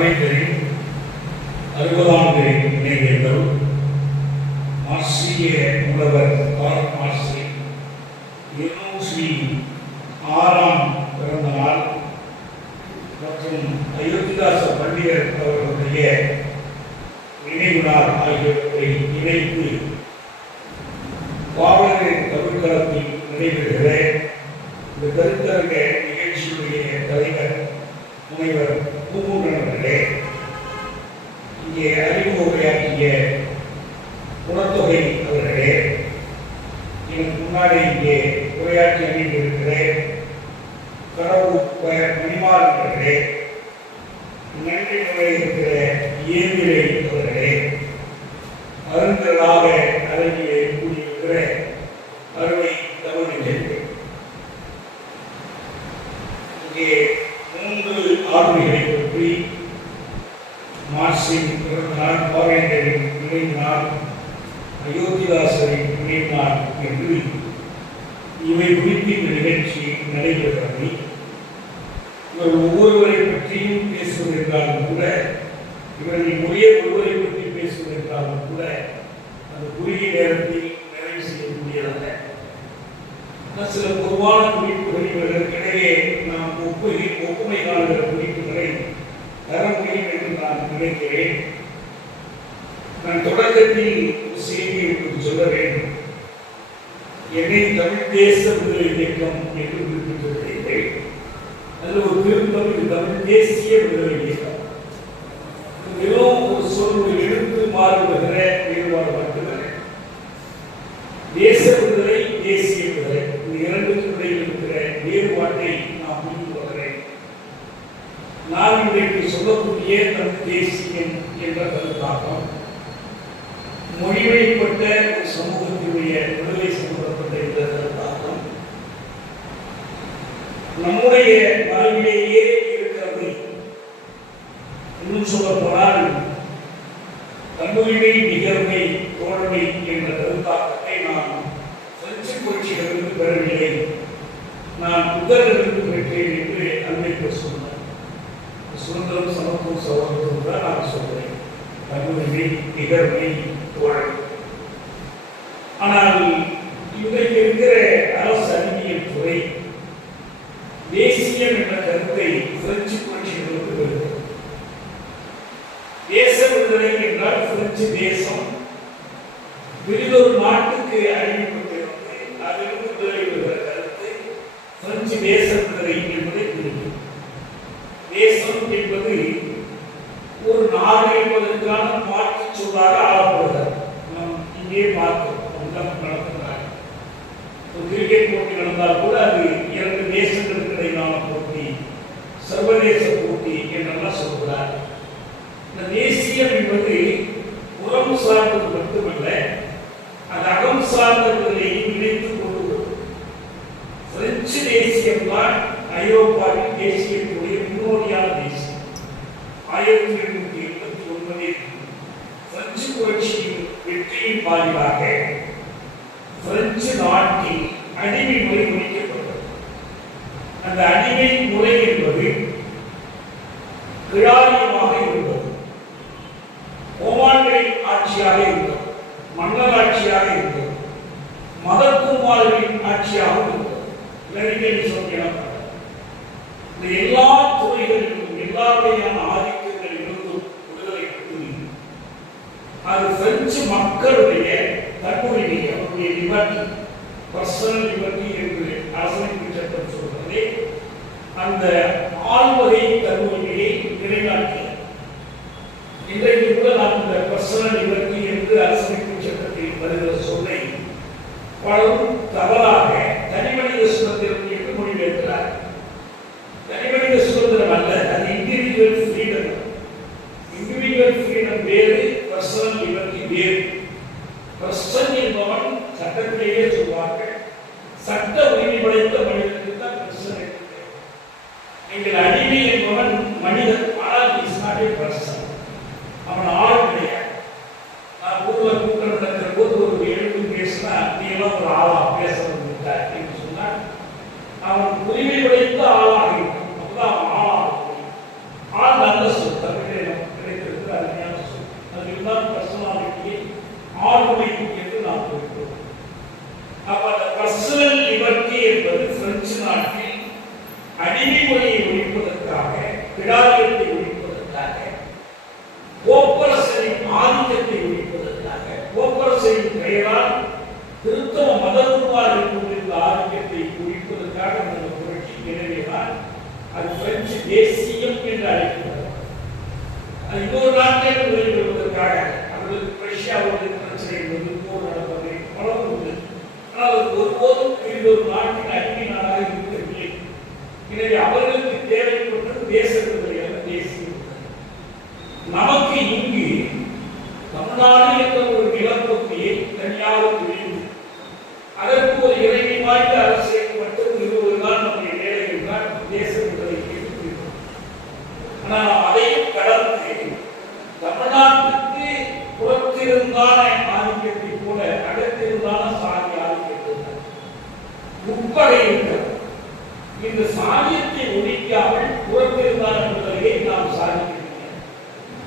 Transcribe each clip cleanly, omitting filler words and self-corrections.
கலைஞரின் 60ஆண்டு நினைவேந்தல் ஆசிரிய முதல்வர் கார்ல் மார்க்சின் 206ஆம் பிறந்த நாள் மற்றும் அயோத்திதாச பண்டிதர் அவர்களுடைய நினைவு நாள் ஆகியவற்றை இணைத்து பாவலரின் தமிழ்களத்தில் நடைபெறுகிற இந்த கருத்தரங்க நிகழ்ச்சியுடைய தலைவர் முனைவர் பூங்குன்றன் அவர்களே, இங்கே அறிமுக உரையாற்றிய குணத்தொகை அவர்களே, எனக்கு முன்னாடி இங்கே உரையாற்றி அணிந்திருக்கிற கடவுள் மணிமாறன் அவர்களே, நன்றி முறை இருக்கிற ஏவிலை அவர்களே, அருந்தலாக அரங்கிலே கூடியிருக்கிற அருமை தமிழர்கள், இங்கே 3 ஆளுமைகளை பற்றி மார்க்சின் பிறந்த நாள், பாவேந்தரின் நினைவு நாள், அயோத்திதாசரின் நினைவு நாள் என்று இவை குறித்து இந்த நிகழ்ச்சி நடைபெறுகிறது. இவர்கள் ஒவ்வொருவரை பற்றியும் பேசுவதென்றாலும் கூட, இவர்களின் உரிய ஒருவரை பற்றி பேசுவதென்றாலும் கூட அந்த குறுகிய நேரத்தில் நிறைவு செய்யக்கூடியதல்ல. சில பொதுவான குறிப்புகள் இவர்களுக்கிடையே நாம் ஒப்புமை காணுகிற குறிப்புகளை தர முடியும் என்று நான் நினைக்கிறேன். நான் தொடக்கத்தில் ஒரு செய்தியை சொல்ல வேண்டும். என்னை தமிழ் தேச விடுதலை இயக்கம் என்று குறிப்பிட்டிருக்கிறீர்கள். அதில் ஒரு திருத்தம், இது தமிழ் தேசிய விடுதலை இயக்கம். மிகவும் ஒரு சொல் எழுத்து மாறுபடுகிற வேறுபாடு மட்டுமல்ல. தேச விடுதலை, தேசிய விடுதலை, இந்த இரண்டுக்கும் இடையில் இருக்கிற வேறுபாட்டை நாம் புரிந்து கொள்கிறேன். நான் இன்றைக்கு சொல்லக்கூடிய தமிழ் தேசியம் என்ற கருத்தாக்கம் மொழிவழிப்பட்ட ஒரு சமூகத்தினுடைய விடுதலை சம்பந்தப்பட்ட இந்த கருத்தாக்கம் நம்முடைய மரபிலேயே இருக்கிறது. இன்னும் சொல்ல போனால் தன்னுரிமை, நிகழ்மை, தோழமை என்ற கருத்தாக்கத்தை நான் பிரெஞ்சு புரட்சிகளிலிருந்து பெறவில்லை, நான் புத்தகத்திலிருந்து பெற்றேன் என்று அன்னைக்கு சொன்னார். சுதந்திரம், சமத்துவம், சகோதரத்துவம் தான் நான் சொல்கிறேன். தன்னுரிமை, நிகழ்மை, தோழமை. ஆனால் இன்றைக்கு இருக்கிற அரசு அறிவியல் துறை தேசியம் என்ற கருத்தை பிரெஞ்சு புரட்சிகளுக்கு வருகிறது. தேச விடுதலை என்றால் பிரெஞ்சு தேசம் விரிதொரு நாட்டுக்கு அறிவிக்கப்பட்டிருந்தது. அதிலிருந்து விடுதலை வருகிற கருத்து பிரெஞ்சு தேச விடுதலை என்பதை குறிக்கும். தேசம் என்பது ஒரு நாடு என்பதற்கான மாற்று சொல்லாக ஆளப்படுகிறது. நாம் இங்கே பார்க்கிறோம். நடத்துகிறார் ஒரு கிரிக்கெட் போட்டி நடந்தால் கூட அது 2 தேசங்களுக்கு இடையிலான போட்டி, சர்வதேச போட்டி என்றெல்லாம் சொல்கிறார். இந்த தேசியம் என்பது புறம் சார்ந்தது மட்டுமல்ல, அது அகம் சார்ந்தவர்களை இணைத்துக் கொண்டு பிரெஞ்சு தேசியம் தான் ஐரோப்பாவின் தேசியத்துடைய முன்னோடியான தேசியம். 1889 பிரெஞ்சு புரட்சியின் வெற்றியின் வாயிலாக பிரெஞ்சு நாட்டில் அடிமை முறை முடிக்கப்பட்டது. அந்த அடிமை முறை என்பது கிழாரியமாக இருந்தது, ஓமான்களின் ஆட்சியாக இருந்தது, மன்னர் ஆட்சியாக இருந்தது, மதக்குமார்களின் ஆட்சியாக இருந்தது. இந்த எல்லா துறைகளிலும் எல்லா வகையான ஆதிக்கங்களிலிருந்தும் விடுதலை பெற்று அது பிரெஞ்சு மக்களுடைய தன்னுரிமை, அவருடைய லிபர்ட்டி, பர்சனல் லிபர்ட்டி என்று அரசமைப்பு சட்டம் சொல்வதே அந்த ஆள்வகை தன்னுரிமையை நிலைநாட்டியது. இன்றைக்கு கூட நாம் இந்த பர்சனல் லிபர்ட்டி என்று அரசமைப்பு சட்டத்தில் வருகிற சொல்லை பலரும் தவறாக தனிமனித சுதந்திரம் என்று மொழிபெயர்க்கிறார். தனிமனித சுதந்திரம் அல்ல, அது இண்டிவிஜுவல் ஃப்ரீடம். இண்டிவிஜுவல் ஃப்ரீடம் வேறு, பர்சனல் லிபர்ட்டி வேறு. பர்சன் என்பவன் சட்டத்திலேயே சொல்வார்கள், சட்ட உரிமை படைத்த மனிதனுக்கு தான் பர்சன். எங்கள் அடிமை என்பவன் மனிதன், ஆனால் இஸ் நாட் எ பர்சன். அவன் ஆள் கிடையாது. நான் ஊர்ல கூட்டம் நடக்கிற போது ஒரு எழுத்து பேசினா நீ எல்லாம் ஒரு ஆளா சொல். தமிழிலே நமக்கு கிடைத்திருக்கிற அருமையான சொல். அதுதான் பர்சனாலிட்டியை ஆளுமை என்று நாம் குறிப்பிடுவோம். அப்ப அந்த பர்சனல் லிபர்ட்டி என்பது பிரெஞ்சு நாட்டில் அடிமை முறையை ஒழிப்பதற்காக, பிடாரியத்தை ஒழிப்பதற்காக, போப்பரசரின் ஆதிக்கத்தை ஒழிப்பதற்காக, போப்பரசரின் பெயரால் கிறிஸ்தவ மதகுருவாக கொண்டிருந்த ஆதிக்கத்தை ஒழிப்பதற்காக அந்த புரட்சி. எனவேதான் அது பிரெஞ்சு தேசியம் என்று அழைக்கிறது. இன்னொரு நாட்டை உதவி பெறுவதற்காக அவர்களுக்கு ரஷ்யாவுடைய பிரச்சனை என்பது போர் நடப்பதை வளர்ந்து, ஆனால் அது ஒருபோதும் இன்னொரு நாட்டின் அடிமை நாடாக இருக்கவில்லை. எனவே அவர்களுக்கு தேவைப்பட்டது தேச விடுதலை அல்ல, தேசிய விடுதலை. நமக்கு இங்கு தமிழ்நாடு என்ற ஒரு நிலப்பகுதியை தனியாக பிரிந்து அதற்கு ஒரு இறைமை வாய்ந்த அரசை மட்டும் நிறுவுவதுதான் நம்முடைய வேலை என்றால் தேச விடுதலை இருக்கிறோம். ஆனால் அதையும் கடந்து தமிழ்நாட்டுக்கு புறத்திருந்தான ஆதிக்கத்தை போல அகத்திருந்தான சாதி ஆதிக்கத்தை உட்படை இருக்கிறது. இந்த சாதியத்தை ஒழிக்காமல் புறத்திருந்தான விடுதலையை நாம் சாதிக்கிறோம்.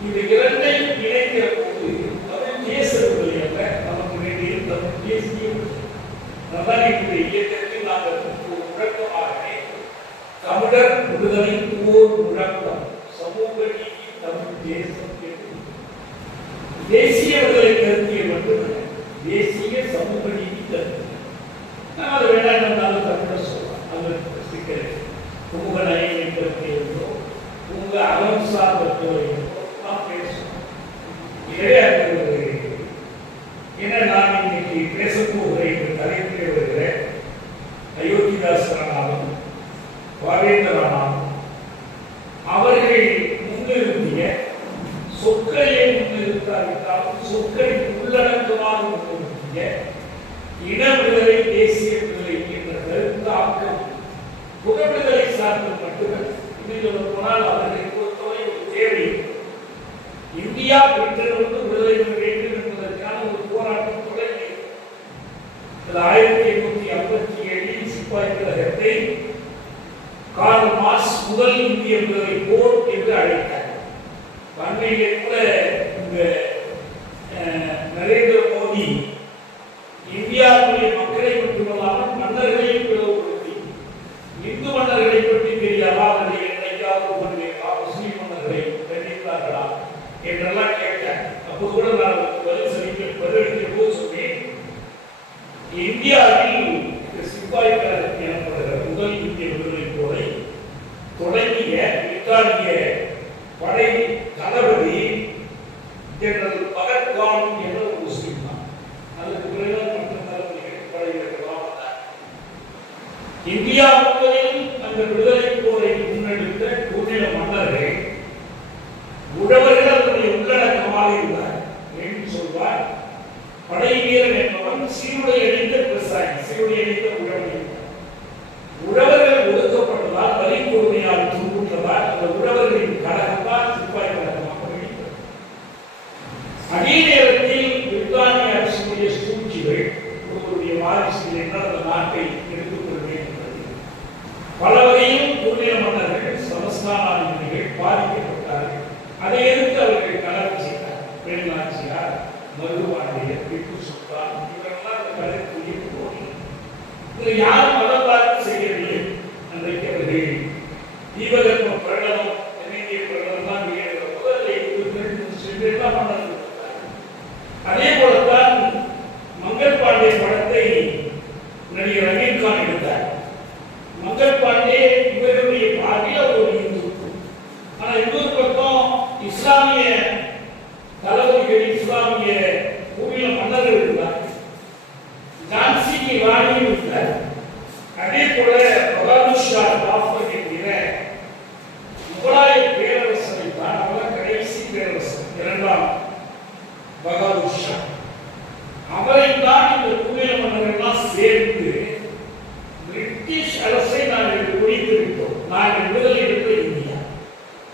இந்த இரண்டையும் இணைக்கிற போது தமிழ் தேச விடுதலை அல்ல, நமக்கு வேண்டிய தமிழ் தேசிய விடுதலை. அதான் இந்த இயக்கத்தில் நாங்கள் ஒரு முழக்கமாகவே தமிழர் விடுதலை போர் முழக்கம், சமூக நீதி தமிழ் தேசம் என்று தேசிய விடுதலை கருத்தியல் மட்டுமல்ல, தேசிய சமூக நீதி கருத்தியல். நான் அதை வேண்டாம் தமிழர் சொல்லலாம். அது சிக்கல் உங்க நயனை கருத்தியோ உங்க அகம்சா கருத்தியோ நாம் பேசணும். இதே என்ன நான் இன்னைக்கு பேசப்போகிற இந்த தலைப்பிலே வருகிற அயோத்திதாசனாலும் பாவேந்தரானாலும் அவர்கள் முன்னிறுத்திய சொற்களை முன்னிறுத்தாவிட்டாலும் சொற்களின் உள்ளடக்கமாக முன்னிறுத்திய இன விடுதலை, தேசிய விடுதலை என்ற கருத்தாக்கம் புற விடுதலை சார்ந்த மட்டுமல்ல. இதில் போனால் அவர்களை பொறுத்தவரை ஒரு தேவை, இந்தியா பிரிட்டனிலிருந்து விடுதலை பெற வேண்டும் என்பதற்கான ஒரு போராட்டம் தொடங்கி 1857 சிப்பாய் கழகத்தை கார்ல் மார்க்ஸ் முதல் இந்திய விடுதலை போர் என்று அழைத்தார். அண்மையிலே கூட இந்த நரேந்திர மோடி இந்தியாவுடைய மக்களை மட்டுமல்லாமல் மன்னர்களையும் பிளவுபடுத்தி, இந்து மன்னர்களை பற்றி தெரியாதா, அவர்களை என்னைக்காவது முஸ்லீம் மன்னர்களை கண்டித்தார்களா என்றெல்லாம் கேட்டார். அப்போது கூட நான் பதிலளிக்க போது சொன்னேன், இந்தியாவில் சிப்பாய் கழகம் எனப்படுகிற முதல் இந்திய விடுதலை போரை தொடங்கிய பிரித்தானிய படை தளபதி ஜெனரல் பகத்கான் என்ற ஒரு முஸ்லீம் தான். அதுக்கு பிறகு மற்ற தளபதிகள் படையிடலாம். இந்தியா முழுவதிலும் அந்த விடுதலை போரை முன்னெடுத்த குறுநில மன்னர்கள் உழவர்கள் அதனுடைய உள்ளடக்கமாக இருந்தார் என்று சொல்வார். படை வீரன் என்பவன் சீருடை அணிந்த விவசாயி, சீருடை அணிந்த உழவன். உழவர்கள் ஒதுக்கப்பட்டதால், வரி கொடுமையால் துன்புற்றதால் அந்த உழவர்களின் கழகத்தால் சிப்பாய் கழகமாக வெளியிட்டது. அதே நேரத்தில் பிரித்தானிய அரசுடைய சூழ்ச்சிகள் ஒருவருடைய வாரிசுகள் என்றால் அந்த நாட்டை எடுத்துக் கொள்ள வேண்டும். பல வகையில் குறுநில மன்னர்கள், சமஸ்தானாதிபதிகள் பாதிக்கப்பட்டார்கள். அதை எதிர்த்து அவர்கள் கலகம் செய்தார். வேலுநாச்சியார், மருதுபாண்டியர், திப்பு சுல்தான் இவரெல்லாம் அந்த கலகத்தை ஈடுபடுவார்கள். இதில் யாரும் மதம் பார்த்து செய்யவில்லை. அன்றைக்கு அவர்கள் தீபகற்ப பிரகடனம், தென்னிந்திய பிரகடனம் தான் வெளியிடுகிற முதல் சென்றெல்லாம் மன்னர். அதே போலத்தான் மங்கள் பாண்டே படத்தை நடிகர் அமீர் கான் எடுத்தார். மங்கள் பாண்டே இவர்களுடைய பார்வையில் அவர் ஒரு இந்து. ஆனால் இன்னொரு பக்கம் இஸ்லாமிய தளபதிகள், இஸ்லாமிய பூமியில மன்னர்கள் இருந்தார். ஜான்சிக்கு ராணியும் இருந்தார். அதே போல பகாதுர் ஷா ஜாஃபர் என்கிற முகலாய பேரரசரை தான், அவர் கடைசி பேரரசர், இரண்டாம் பகாதுர் ஷா, அவரை தான் இந்த பூமியில மன்னர்கள்லாம் சேர்ந்து பிரிட்டிஷ் அரசை நாங்கள் ஒழித்து விட்டோம், நாங்கள் விடுதலை எடுத்த இந்தியா.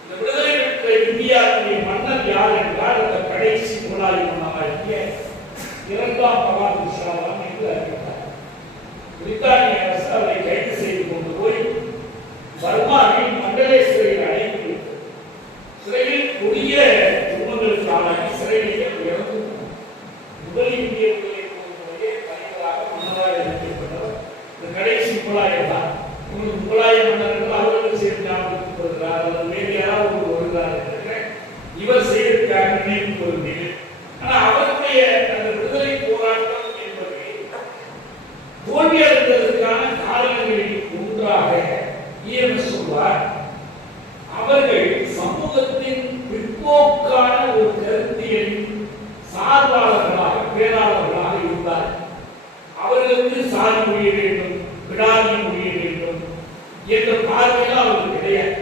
இந்த விடுதலை எடுத்த இந்தியாவுடைய மன்னர் யார் என்றால் அந்த கடைசி முகலாய மன்னராகிய இரண்டாம் பகாதுர் ஷா தான் என்று அறிவித்தார். பிரித்தானிய அரசு அவரை கைது செய்து கொண்டு போய் பர்மாவில் மண்டலேஸ்வரில் அடைத்து சிறையில் கொடிய துன்பங்களுக்கு ஆளாகி சிறையிலேயே இறந்து முதல் இந்திய விடுதலை போரினுடைய தலைவராக மன்னராக அறிவிக்கப்பட்டவர் இந்த கடைசி முகலாயர் தான். முகலாய மன்னர்கள் அவர்கள் சேர்ந்து ஞாபகத்துக்கு வருகிறார் அல்லது வேறு யாராவது வருகிறார் என்ற இவர் செய்வதற்காக நினைவு பொருந்தது. ஆனால் அவருடைய அந்த விடுதலை போராட்டம் என்பது தோல்வியடைந்ததற்கான காரணங்களில் ஒன்றாக இஎம்எஸ் சொல்வார், அவர்கள் சமூகத்தின் பிற்போக்கான ஒரு கருத்தியலின் சார்பாளர்களாக பேராளர்களாக இருந்தார். அவர்களுக்கு சாதி முடிய வேண்டும், விடாதி முடிய வேண்டும் என்ற பார்வையில் அவர்கள் கிடையாது.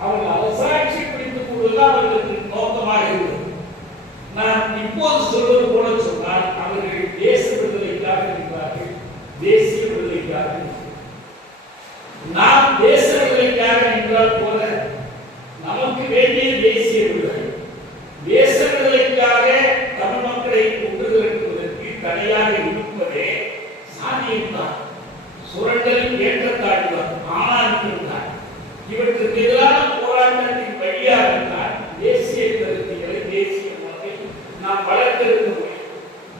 அவர்கள் அவசாட்சி பிடித்துக் கொண்டுதான் அவர்களுக்கு நோக்கமாக இருந்தது. நான் இப்போது சொல்வது போல சொன்னால் அவர்கள் தேச விடுதலைக்காக இருக்கிறார்கள், தேசிய விடுதலைக்காக. நாம் தேச விடுதலைக்காக என்றால் போல நமக்கு வேண்டிய தேசிய விடுதலை. தேச விடுதலைக்காக தமிழ் மக்களை ஒன்று திரட்டுவதற்கு தடையாக இருப்பதே சாதியம்தான், சுரண்டலின் ஏற்றத்தாழ்வுதான், ஆணாதிக்கம்தான். இவற்றுக்கு எதிரான போராட்டத்தின் வழியாகத்தான் தேசிய கருத்துக்களை, தேசிய மக்களை நாம் வளர்த்தெடுக்க முடியும்.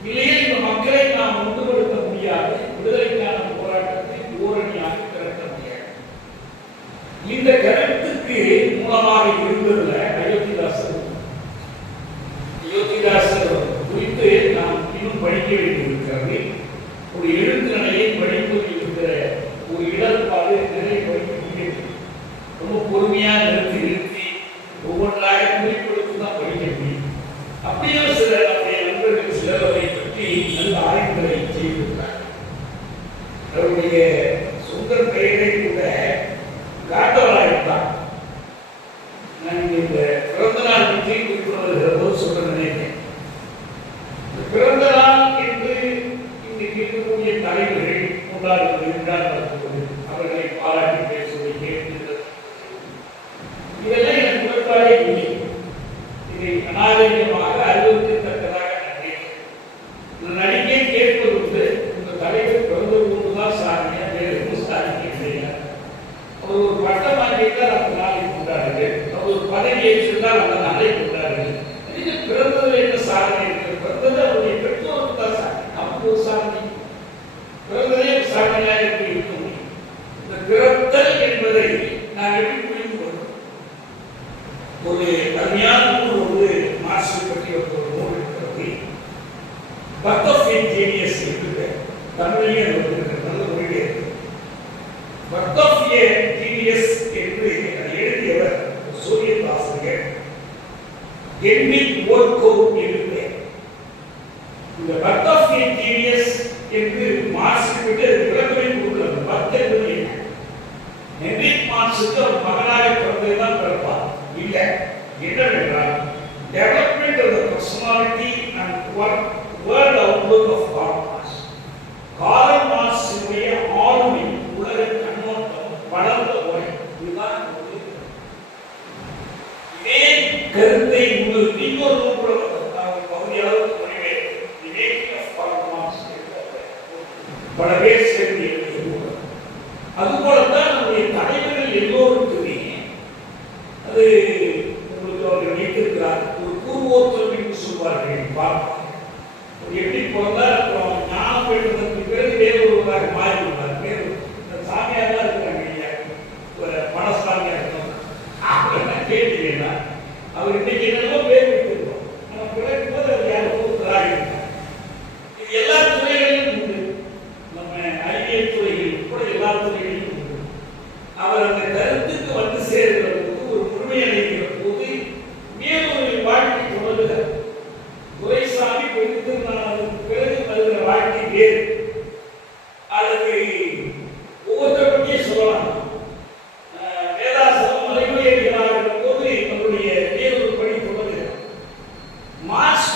இல்லையே இந்த மக்களை நாம் ஒன்றுபடுத்த முடியாது, விடுதலைக்கான போராட்டத்தை ஓரணியாக திரட்ட முடியாது. இந்த கருத்துக்கு மூலமாக இருந்ததுல அயோத்திதாசர் குறித்து நாம் இன்னும் படிக்க வேண்டியிருக்கிறது. ஒரு எழுத்துணையை படிப்பதில் இருக்கிற ஒரு இடர்பாடு நிறைய படிக்க முடியாது. ரொம்ப பொறுமையாக நிறுத்தி ஒவ்வொன்றாக குறிப்பிடுத்து தான் படிக்க முடியும். அப்படியே சில நம்முடைய நண்பர்கள் சிலர் அதை பற்றி நல்ல ஆய்வுகளை செய்திருக்கிறார். அவருடைய சொந்த பெயரை கூட காட்டவராயிருந்தார். நான் இந்த பிறந்த நாள் பற்றி குறிப்பிடுகிற போது சொல்ல நினைக்கிறேன். பிறந்த நாள் என்று இன்றைக்கு இருக்கக்கூடிய தலைவர்கள் கொண்டாடுவது, அவர்களை பாராட்டி பேசுவதை கேட்கிறது, இதெல்லாம் எனக்கு உடன்பாடே இல்லை. இதை அநாகரிகமாக அறிவுறுத்தத்தக்கதாக நடிகை கேட்பது உண்டு. இந்த தலைவர் பிறந்த ஒன்றுதான் சாதனையா, வேறு எதுவும் சாதிக்க கிடையாது. அவர் ஒரு பட்டம் வாங்கிட்டால் அந்த நாளை கொண்டாடுது, அவர் ஒரு பதவி ஏற்றிருந்தால் அந்த நாளை கொண்டாடுது. இது பிறந்ததில் என்ன சாதனை இருக்கு? பிறந்தது அவருடைய பெற்றோருக்கு தான் சாதனை, நமக்கு ஒரு சாதனை. பிறந்ததே ஒரு சாதனையாக இருக்க முடியும். இந்த பிறத்தல் என்பதை நான் எப்படி புரிந்து கொள்வோம்? ஒரு அருமையான நூல் ஒரு மார்க்ஸை பற்றி ஒரு நூல் இருக்கிறது, பர்த் ஆஃப் எ ஜீனியஸ் என்று தமிழிலே இருக்கிறது. நல்ல மொழியே பர்த் ஆஃப் எ ஜீனியஸ் என்று எழுதியவர் சோவியத் ஆசிரியர் ஹென்ரிக் வோல்கோவ் என்று. இந்த பர்த் ஆஃப் எ ஜீனியஸ் என்று மார்க்ஸ் விட்டு விளக்கமே கொடுக்கிறது. பர்த் என்பது என்ன? ஹென்ரிக் மார்க்ஸுக்கு அவர் மகனாக பிறந்ததுதான் பிறப்பார் இல்லை. என்னவென்றால் development of the personality and world outlook of Karl Marx. Karl மார்க்ஸுடைய ஆளுமை, உலக கண்ணோட்டம், வளர்ந்த முறை, இதுதான் இதே கருத்தை உங்களுக்கு இன்னொரு நூல் பகுதியாளர் மொழிவே பல பேர் சேர்ந்து எழுதிய. அதுபோலத்தான் நம்முடைய தலைவர்கள் எல்லோருக்குமே அது உங்களுக்கு அவர்கள் வைத்திருக்கிறார். ஒரு பூர்வோத்தம் என்று சொல்வார்கள். எப்படி பிறந்தால் அப்புறம் ஞானம் பெற்றதற்கு பிறகு வேறு ஒருவராக மாறிவிடுவார். வேறு சாமியாக தான் இருக்கிறாங்க இல்லையா, மனசாமியாக இருக்கணும். அவர்கள் கேட்டீங்கன்னா அவர் இன்னைக்கு என்னவோ பேர் வைத்திருக்கோம், நம்ம பிறகு போது அவர் யாரோ ஒருத்தராக இருக்கிறார். இது எல்லா துறைகளிலும் உண்டு. நம்ம அறிவியல் துறைகளில் கூட எல்லா துறைகளிலும் உண்டு. அவர் அந்த கருத்துக்கு வந்து சேர்கிற போது, ஒரு முழுமையடைகிற போது மேலொரு வாழ்க்கை தொடர்கிறார். துரைசாமி குறித்து நான் பிறகு வருகிற வாழ்க்கை வேறு. அல்லது ஒவ்வொருத்தரை பற்றியே சொல்லலாம். வேதாசம் மலைமொழியாகிற போது நம்முடைய வேறொரு பணி தொடர்கிறார். மார்க்ஸ்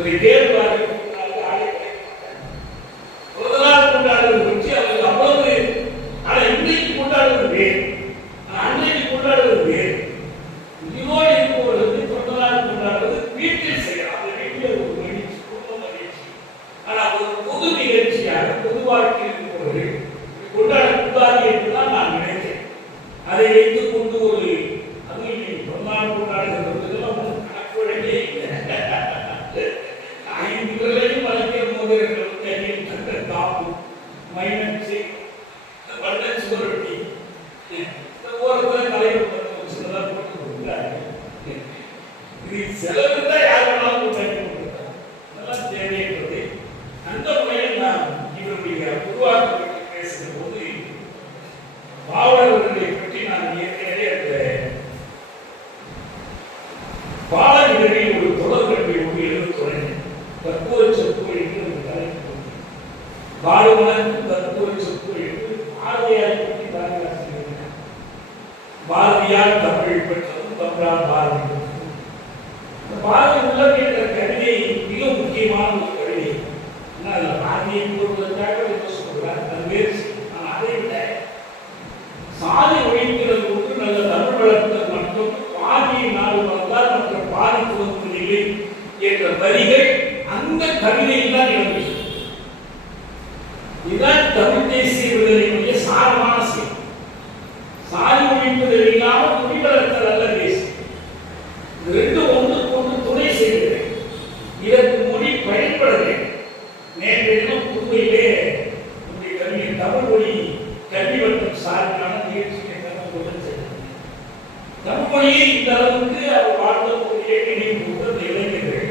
ஒரு தேர்வாக ஒரு நாள் கொண்டாடுவது பற்றி அவர்கள் அவ்வளவு. ஆனால் இன்றைக்கு கொண்டாடுவது வேறு, அன்றைக்கு கொண்டாடுவது வேறு. உயிரோடு இருப்பவர்களுக்கு பிறந்த நாள் கொண்டாடுவது வீட்டில் செய்யலாம். அந்த வீட்டில் ஒரு மகிழ்ச்சி, குடும்ப மகிழ்ச்சி. ஆனால் ஒரு பொது நிகழ்ச்சியாக பொது வாழ்க்கையில் இருப்பவர்கள் கொண்டாடக்கூடாது என்றுதான் நான் நினைத்தேன். அதை வைத்துக் கொண்டு ஒரு அதுவும் பிறந்தநாள் கொண்டாடுகிறதுக்கெல்லாம் கணக்கு வழங்கே இல்லை. 5 பேரையும் வளர்க்கிற போது கையில் தந்த காப்பு மைனன்சி வண்ணன் சுவரொட்டி ஓரத்தில் தலைவர் சின்னதாக போட்டு கொடுக்குறாங்க. இது செலவு தான் யார் வேணாலும் கொண்டாடி கொடுக்குறாங்க. அதெல்லாம் தேவையற்றது. அந்த முறையில் நான் இவருடைய உருவாக்க பேசுகிற போது பாவலர்களை பற்றி நான் ஏற்கனவே அந்த பாடல்களில் ஒரு தொடர்பை ஒன்று எழுத தொடங்கினேன். கற்பூர சொற்பு என்று ஒரு தலைப்பு. பாடுவதற்கு கற்பூர சொற்பு என்று பாரதியாரை பற்றி பாரதியார் பாரதியார் தமிழ் பெற்றதும் தமிழால் பாரதி பெற்றதும். பாரதி உள்ளம் என்ற கவிதை மிக முக்கியமான ஒரு கவிதை. பாரதியை கூறுவதற்காக என்ன சொல்கிறார், அது வேறு. நான் அதை விட சாதி ஒழிக்கிறது ஒன்று நல்ல தமிழ் வளர்த்தல் மட்டும் பாதியை நாடு வளர்ந்தால் மற்ற பாதிக்கு வந்ததில்லை என்ற வரிகள் அந்த கவிதையில் தான் எழுந்தது. இதுதான் தமிழ் தேசிய விடுதலையுடைய சாரமான செய்தி. சாதி ஒழிப்பதில் இல்லாமல் குடி வளர்த்தல் அல்ல தேசியம். இது ரெண்டும் ஒன்றுக்கு ஒன்று துணை செய்கிறது. இதற்கு மொழி பயன்பட வேண்டும். நேற்று தினம் புதுவையிலே கவிஞர் தமிழ் மொழி கல்வி மற்றும் சார்பான நிகழ்ச்சியை தமிழ் மொழியை இந்த அளவுக்கு அவர் வாழ்ந்தக்கூடிய நினைவு இளைஞர்கள்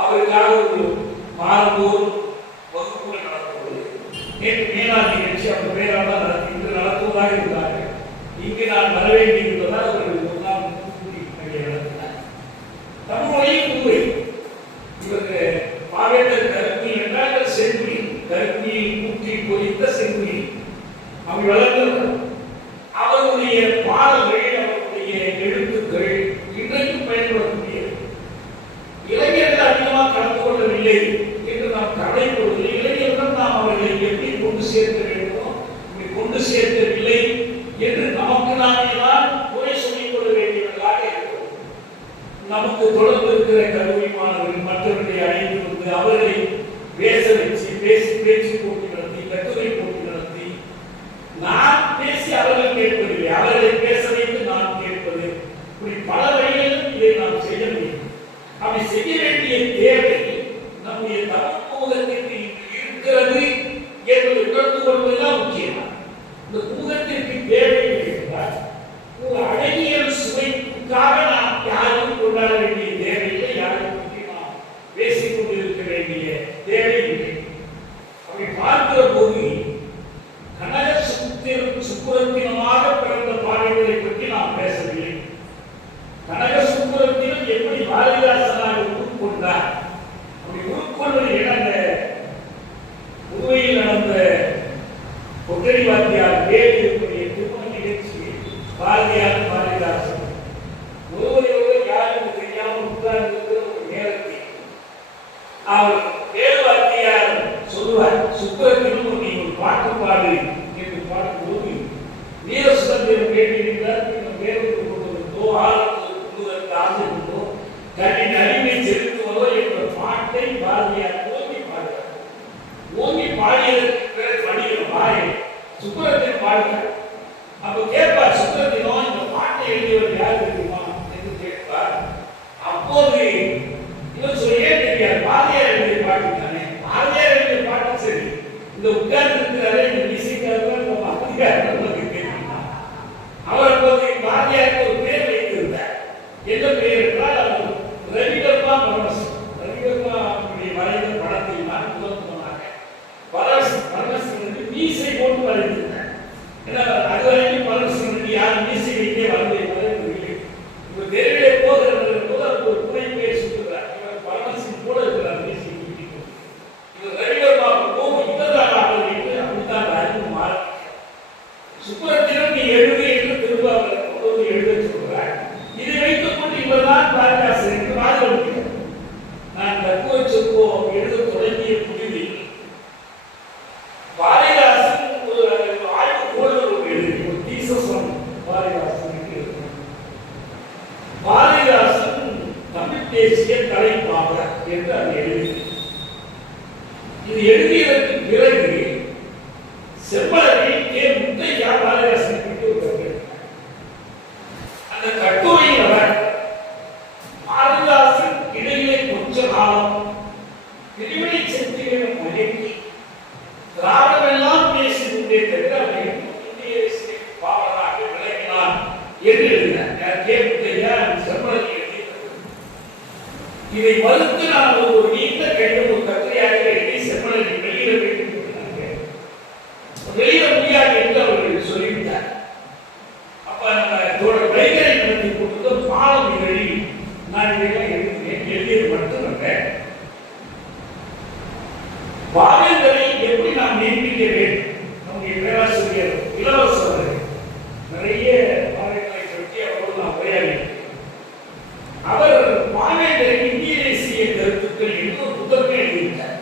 அவருக்காக ஒரு மாறுபோர் வகுப்புகள் நடத்துவது. நேற்று மேலாண் நிகழ்ச்சி அவர் பேரால் இன்று நடத்துவதாக இருந்தார்கள். இங்கு நான் வர வேண்டியிருந்ததால் அவர்கள் ஒரு நாள் நடத்தினார். தமிழ் மொழியை புதுவை இவருக்கு பாவேந்தர் கருப்புயில் என்றால் செங்குடி, கருப்பியில் ஊற்றி பொறித்த செங்குடி அவங்க வளர்ந்தவர். அவருடைய பாடல்கள், அவருடைய எழுத்துக்கள் இன்றைக்கும் பயன்படக்கூடியது. இளைஞர்கள் அதிகமாக கலந்து கொள்ளவில்லை என்று நாம் கவலைப்படுவதில்லை. இளைஞர்கள் நாம் அவர்களை எப்படி கொண்டு சேர்க்க வேண்டுமோ இப்படி கொண்டு சேர்க்கவில்லை என்று நமக்கு நாமே தான் குறை சொல்லிக் கொள்ள வேண்டியவர்களாக இருக்கிறோம். நமக்கு தொடர்பு இருக்கிற கல்லூரி மாணவர்கள் மற்றவர்களை அழைத்து வந்து அவர்களை பேச வச்சு பேச்சு போட்டி நடத்தி கட்டுரை போட்டி நடத்தி நான் பேசி அவர்கள் கேட்பதில்லை, அவர்களை பேச வைத்து நான் கேட்பது, இப்படி பல வழிகளிலும் இதை நாம் செய்ய முடியும். அப்படி செய்ய வேண்டிய தேவை நம்முடைய தமிழ் சமூகத்திற்கு இருக்கிறது என்பதை உணர்ந்து கொள்வதுதான் முக்கியம். இந்த சமூகத்திற்கு தேவை என்றால் ஒரு அழகியல் சுவைக்காக நாம் யாரும் கொண்டாட வேண்டிய தேவையில்லை, யாரும் பற்றி நாம் பேசிக் கொண்டிருக்க வேண்டிய தேவையில்லை. அப்படி பார்க்கிற போது கனக சுப்புரத்தினமாக பிறந்த பாடல்களை பற்றி நாம் பேசவில்லை. கனக சுப்புரத்தினம் எப்படி பாரதிதாசனாக உருக்கொண்டார், அப்படி உருக்கொள்வது என புதுவையில் நடந்த கொட்டடி வாத்தியார் வேலுடைய திருமண நிகழ்ச்சியில் பாரதியார் பாரதிதாசன் ஒருவரையோடு யாரும் தெரியாமல் உட்கார்ந்திருக்கிற ஒரு நேரத்தில் அவர் வேலு வாத்தியார் சொல்லுவார், சுப்புரத்தினம் நீ ஒரு பாட்டு பாடு என்று பாடும்போது வீர சுதந்திரம் கேட்டிருக்கிறார். வேறுக்கு கொண்டிருந்தோ ஆளுநருக்கு ஆசை கொண்டோ தன்னின் அறிவை செலுத்துவதோ என்ற பாட்டை பாரதியார் ஓங்கி பாடுகிறார். ஓங்கி பாடியதற்கு பிறகு வடிவம் வாயை சுப்புரத்தின் பாடுகிறார். அப்ப கேட்பார், சுப்புரத்தினோ இந்த பாட்டை எழுதியவர் யார் தெரியுமா என்று கேட்பார். அப்போது இவர் சொல்லியே தெரியாது, பாரதியார் எழுதிய பாட்டு தானே. பாரதியார் எழுதிய பாட்டு சரி, இந்த உட்கார்ந்து இருக்கிறாரே இந்த மியூசிக்காரர்கள் நம்ம அதிகாரம் நமக்கு தெரியுமா? அவர் அப்போது பாரதியாருக்கு ஒரு பேர் வைத்திருந்தார். என்ன பெயர் என்றால் அவர் ரவிகர்மா பரமசிவம். ரவிகர்மா வரைந்த படத்தில் நான் முதன்முதலாக பரமசிவனுக்கு மீசை போட்டு வரைந்திருந்தார். ஏன்னா அதுவரைக்கும் பரமசிவனுக்கு யாரும் மீசை வைத்தே வரைந்ததில்லை. இவர் தெருவிலே போகிறவர்கள் போது அவர் ஒரு துணை பேர் சுற்றுகிறார். இவர் பரமசிவன் கூட இருக்கிறார் மீசை பிடிக்கும். இவர் ரவிகர்மா இவர்தான் ஆவது என்று அப்படித்தான் அறிவு மாற. சுப்புரத்தினம் நீ எழுது என்று திரும்ப அவர் கொண்டு எழுத சொல்கிறார். இதை வைத்துக் கொண்டு இவர்தான் பாரதிதாசன் என்று வாதிடுகிறார். நான் கற்பூர எழுத தொடங்கிய புதிதில் பாரதிதாசன் ஒரு ஆய்வுகோள் எழுதி ஒரு தீசஸ் பாரதிதாசனுக்கு பாரதிதாசன் தமிழ் தேசிய தலைப்பாளர் என்று அதை எழுதி இது எழுதியதற்கு பிறகு செம்மலரில் கே. முத்தையா பாரதிதாசனுக்கு ஒரு கட்டுரை அந்த கட்டுரையில் அவர் பாரதிதாசன் இடையிலே கொஞ்ச காலம் பிரிவினை சக்திகளை மயக்கி திராவிடமெல்லாம் பேசிக்கொண்டே தவிர அவர் இந்திய தேசிய பாவலராக விளங்கினார் என்று எழுதினார் கே. முத்தையா செம்மலரில் எழுதினார். இதை மறுத்து நான் ஒரு நீண்ட கடிதம் ஒரு கட்டுரையாக எழுதி செம்மலரில் வெளியிட வேண்டும் வெளியிட முடியாது என்று அவர்கள் சொல்லிவிட்டார். அப்ப நம்ம தோழர் வைகரை நடத்தி போட்டு பாலம் நிகழ்ச்சி நான் எழுதியது மட்டுமல்ல, பாவேந்தரை எப்படி நாம் நியமிக்க வேண்டும் நம்முடைய பேராசிரியர் இளவரசர் நிறைய பாவேந்தரை பற்றி அவரோடு நாம் உரையாடி அவர் பாவேந்தரை இந்திய தேசிய கருத்துக்கள் என்று ஒரு புத்தகம் எழுதியிருக்கார்.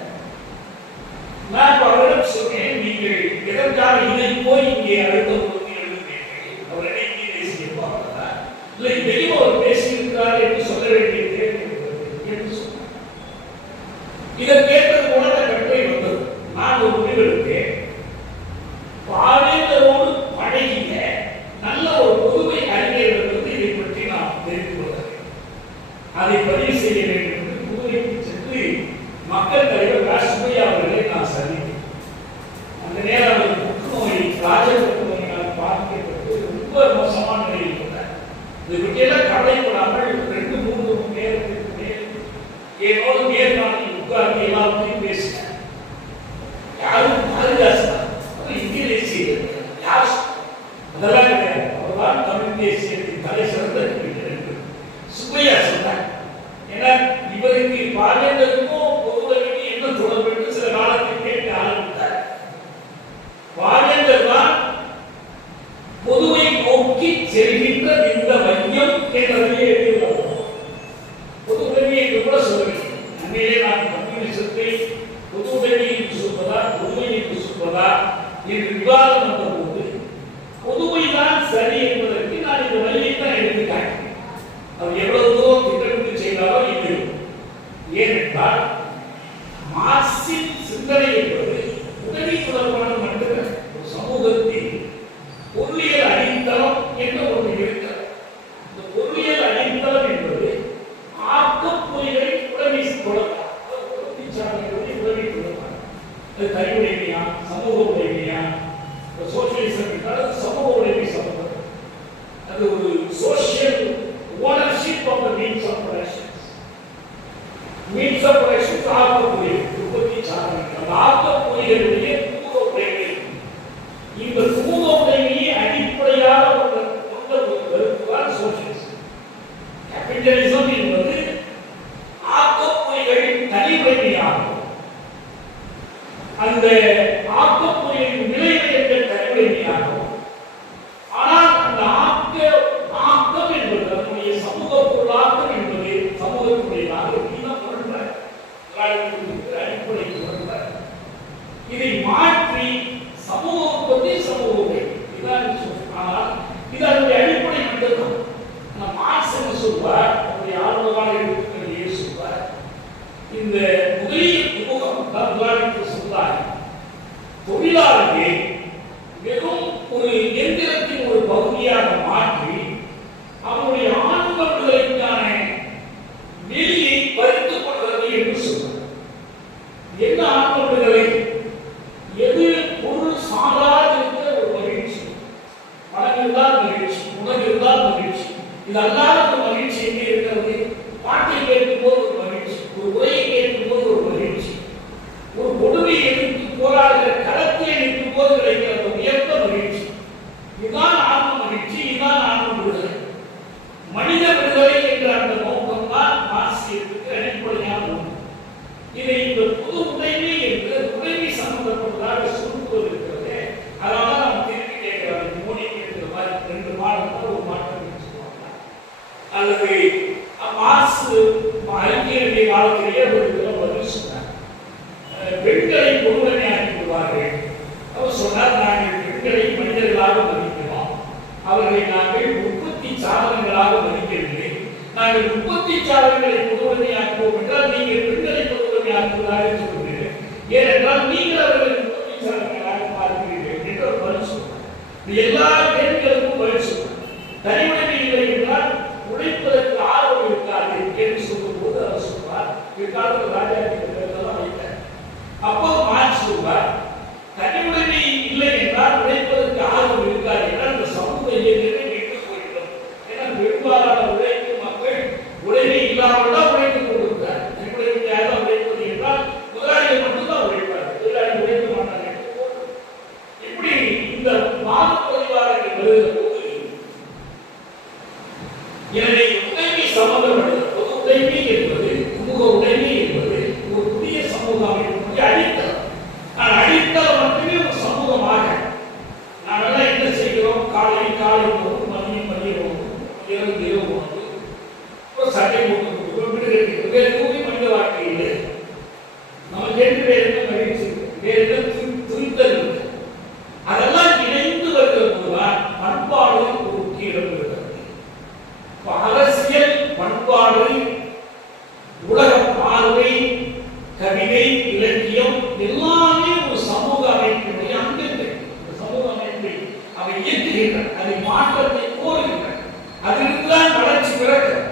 நான் அவரிடம் சொன்னேன், நீங்கள் எதற்காக இதை போய் இங்கே அடுத்த பொருத்தி எழுதுகிறீர்கள்? அவரிடம் இந்திய தேசிய பாவலரா இல்லை இதையும் அவர் பேசியிருக்கிறார் என்று சொல்ல வேண்டிய தேவை என்று சொன்னார். இதை கேட்டது போல கட்டுரை வந்தது. நான் ஒரு முடிவெடுத்தேன், பாவேந்தரோடு பழகிய நல்ல ஒரு பொதுமை அறிஞர்களுக்கு இதை பற்றி நாம் தெரிந்து கொள்ள வேண்டும், அதை பதிவு செய்ய வேண்டும் என்று புதுவைக்கு சென்று மக்கள் தலைவர் ராஷ்டிரியா அவர்களை நான் சந்தித்தேன். அந்த நேரம் அவர் புற்றுநோய் ராஜபுற்று நோயினால் பாதிக்கப்பட்டு ரொம்ப மோசமான நிலையில் இருந்தார். இதை பற்றியெல்லாம் கவலைப்படாமல் 2-3 நேரத்திற்கு மேல் என்னோடு நேர்காணலில் உட்கார்ந்து எல்லாத்தையும் பேசினார். யாரும் பாரதிதாசன் இந்திய தேசிய யார் அதெல்லாம் கிடையாது, அவர்தான் தமிழ் தேசியத்தின் தலை சிறந்த என்று சுப்பையா சொன்னார். ஏன்னா இவருக்கு பாவேந்தருக்கும் பொதுவெளிக்கு என்ன தொடர்பு என்று சில காலத்தில் கேட்க ஆரம்பித்தார். பாவேந்தர் தான் பொதுவை நோக்கி செல்கின்ற இந்த மையம் என்றே எழுதியுள்ளார். பொது உதவி என்று கூட சொல்கிறேன். அன்னையிலே நான் கம்யூனிசத்தை பொது உதவி என்று சொல்வதா பொதுவை என்று சொல்வதா என்று விவாதம் வந்தபோது பொதுவைதான் சரி என்பதற்கு நான் இந்த வழியை தான் எடுத்துக்காட்டேன். அவர் எவ்வளவு தூரம் திட்டமிட்டு செய்தாரோ இல்லை. ஏனென்றால் மார்க்சின் சிந்தனை என்பது உதவி தொடர்பான மட்டுமல்ல, ஒரு சமூகத்தில் பொருளியல் அடித்தளம் என்று ஒன்று இருக்கிறது. இந்த பொருளியல் அடித்தளம் என்பது ஆக்கப்பொறிகளை உடனே தொடர்பாக உதவி தொடர்பாக அது தனி உடைமையா சமூக உடைமையா சோசியலிசம் என்றால் அது சமூக உடைமை சம்பந்தம். அது ஒரு social ownership of the means of production. Means of production ஆக்கப்பொறி உற்பத்தி சாதனங்கள். அந்த ஆக்கப்பொறிகளுடைய தூர உடைமை, இந்த தூர உடைமையை அடிப்படையாக கொண்ட ஒரு கருத்துதான் சோசியலிசம். கேபிட்டலிசம் என்பது ஆக்கப்பொறிகளின் தனி உடைமையாகும். அந்த ஆக்கப்பொறிகளின் விளைவு என்ற தனி உடைமையாகும். ஆனால் அந்த ஆக்கம் என்பது நம்முடைய சமூக பொருளாக்கம் என்பது சமூகத்துடையதாக அடிப்படை தொடர்பாக இதை மாற்றி சமூக உற்பத்தி சமூக உடைமை இதான். ஆனால் இது அதனுடைய அடிப்படை மட்டும்தான். மார்க்ஸ் என்ன சொல்வார், அவருடைய ஆர்வமான எழுத்துக்களிலேயே சொல்வார், இந்த முதலியல் விமுகம் தான் சொல்வார், தொழிலாளர்களை வெறும் ஒரு எந்திரத்தின் ஒரு பகுதியாக மாற்றி அவருடைய ஆன்ம விடுதலைக்கான வெளியை பறித்துக் கொள்வது என்று சொல்வார். என்ன ஆன்ம விடுதலை? எது பொருள் சாராது இருக்கிற ஒரு மகிழ்ச்சி, பணம் இருந்தால் மகிழ்ச்சி, உணவு இருந்தால் மகிழ்ச்சி, இது அல்லாத ஒரு மகிழ்ச்சி எங்கே இருக்கிறது? பாட்டை கேட்கும் போது ஒரு மகிழ்ச்சி, ஒரு உரையை கேட்கும் போது ஒரு மகிழ்ச்சி, ஒரு கொடுமையை எதிர்த்து போராடுகிற களத்தை நிற்கும் போது கிடைக்கிற ஒரு உயர்ந்த மகிழ்ச்சி. இதுதான் ஆன்ம மகிழ்ச்சி, இதுதான் ஆன்ம விடுதலை. மனித விடுதலை என்ற அந்த நோக்கம் தான் மார்க்சியத்துக்கு அடிப்படையான ஒன்று. இதை இந்த பொது உடைமை என்று உடைமை சம்பந்தப்பட்டதாக சுருக்குவது இருக்கிறது. அதனால நம்ம திருப்பி கேட்கிறாங்க, மோடி கேட்கிற மாதிரி 2 மாதம் ஒரு மாற்றம் சொல்லுவாங்க. அல்லது மார்க்ஸ் அறிஞருடைய காலத்திலேயே ஒரு பதில் நாங்கள் உற்பத்தி சாதனைகளை பொதுவுடைமையாக்குவோம் என்றால் நீங்கள் பெண்களை பொதுவுடைமையாக்குவதாக சொல்கிறீர்கள். ஏனென்றால் நீங்கள் அவர்களை உற்பத்தி சாதனைகளாக பார்க்கிறீர்கள் என்று ஒரு பதில் சொல்றார். எல்லா கேள்விகளுக்கும் பதில் சொல்றார். தனியுடைமை இல்லை என்றால் உழைப்பதற்கு ஆர்வம் இருக்காது என்று சொல்லும் போது அவர் சொல்வார், பிற்காலத்தில் ராஜாஜி வைத்தார். அப்போது மார்க்ஸ் சொல்வார், தனியுடைமை இல்லை என்றால் உழைப்பதற்கு ஆர்வம் இருக்காது என்றால் இந்த சமூக இயக்கத்தை மீட்டுக் போய்விடும். ஏன்னா பெரும்பாலான உழைக்கும் மக்கள் உழைமை இல்லாமல் தான் உழைத்துக் கொண்டிருக்கிறார். தனியுடைமையாக உழைப்பது என்றால் முதலாளிகள் மட்டும்தான் உழைப்பார்கள், தொழிலாளி உழைக்க மாட்டார்கள். இப்படி இந்த வாக்குப்பதிவாளர்கள் வருகிற போது எனவே உடைமை சம்பந்தப்பட்டது. பொது உடைமை என்பது, சமூக உடைமை என்பது ஒரு புதிய சமூக அமைப்புடைய அடித்தளம். நான் அடித்தளம் மட்டுமே ஒரு சமூகமாக நாமெல்லாம் என்ன செய்கிறோம்? காலை உணவு, மதிய உணவு, இரவு உணவு, ஒரு சட்டை போட்டு விடுகிறது. வேறு எதுவுமே மனித வாழ்க்கை இல்லை. நமக்கு என்று வேறு என்ன மகிழ்ச்சி, வேறு என்ன துரித்தல் இல்லை. அதெல்லாம் இணைந்து வருகிற போதுதான் பண்பாடு ஒரு முக்கிய இடம் இருக்கிறது. அரசியல், பண்பாடு, உலக பார்வை, கவிதை, இலக்கியம் எல்லாமே ஒரு சமூக அமைப்பினுடைய அங்கங்கள். இந்த சமூக அமைப்பை அவை இயக்குகின்றன, அதை மாற்றத்தை கோருகின்றன. அதிலிருந்துதான் வளர்ச்சி பிறக்கிறது.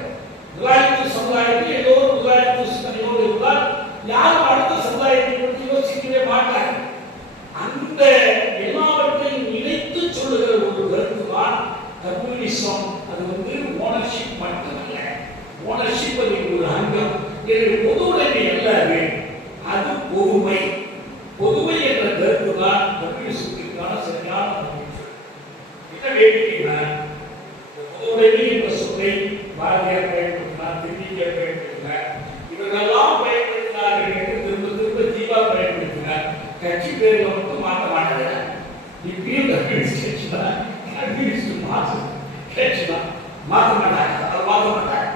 முதலாளித்துவ சமுதாயத்தில் ஏதோ ஒரு முதலாளித்துவ சிந்தனையோடு இருந்தால் யாரும் அடுத்த சமுதாயத்தை பற்றி யோசிக்கவே மாட்டார்கள். அந்த எல்லாவற்றையும் இணைத்து சொல்லுகிற ஒரு கருத்துதான் கம்யூனிசம். அது ஓனர்ஷிப் மட்டுமல்ல, ஓனர்ஷிப் ஒரு அங்கம். பொது உடைமை அல்ல, அது பொதுமை. பொதுமை என்ற கருத்து தான் கம்யூனிசத்திற்கான சரியான அமைப்பு. என்ன வேண்டியதுன்னா, பொது உடைமை என்ற சொல்லை பாரதியார் பயன்படுத்தினார், திருவிக்கர் பயன்படுத்தினார், இவர்களெல்லாம் பயன்படுத்தினார்கள் என்று திரும்ப திரும்ப ஜீவா பயன்படுத்தினார். கட்சி பேர்ல மட்டும் மாற்ற மாட்டாங்க. இப்பயும் கம்யூனிஸ்ட் கட்சி தான், கம்யூனிஸ்ட் மாற்ற கட்சி தான், மாற்ற மாட்டாங்க. அதை மாற்ற மாட்டாங்க.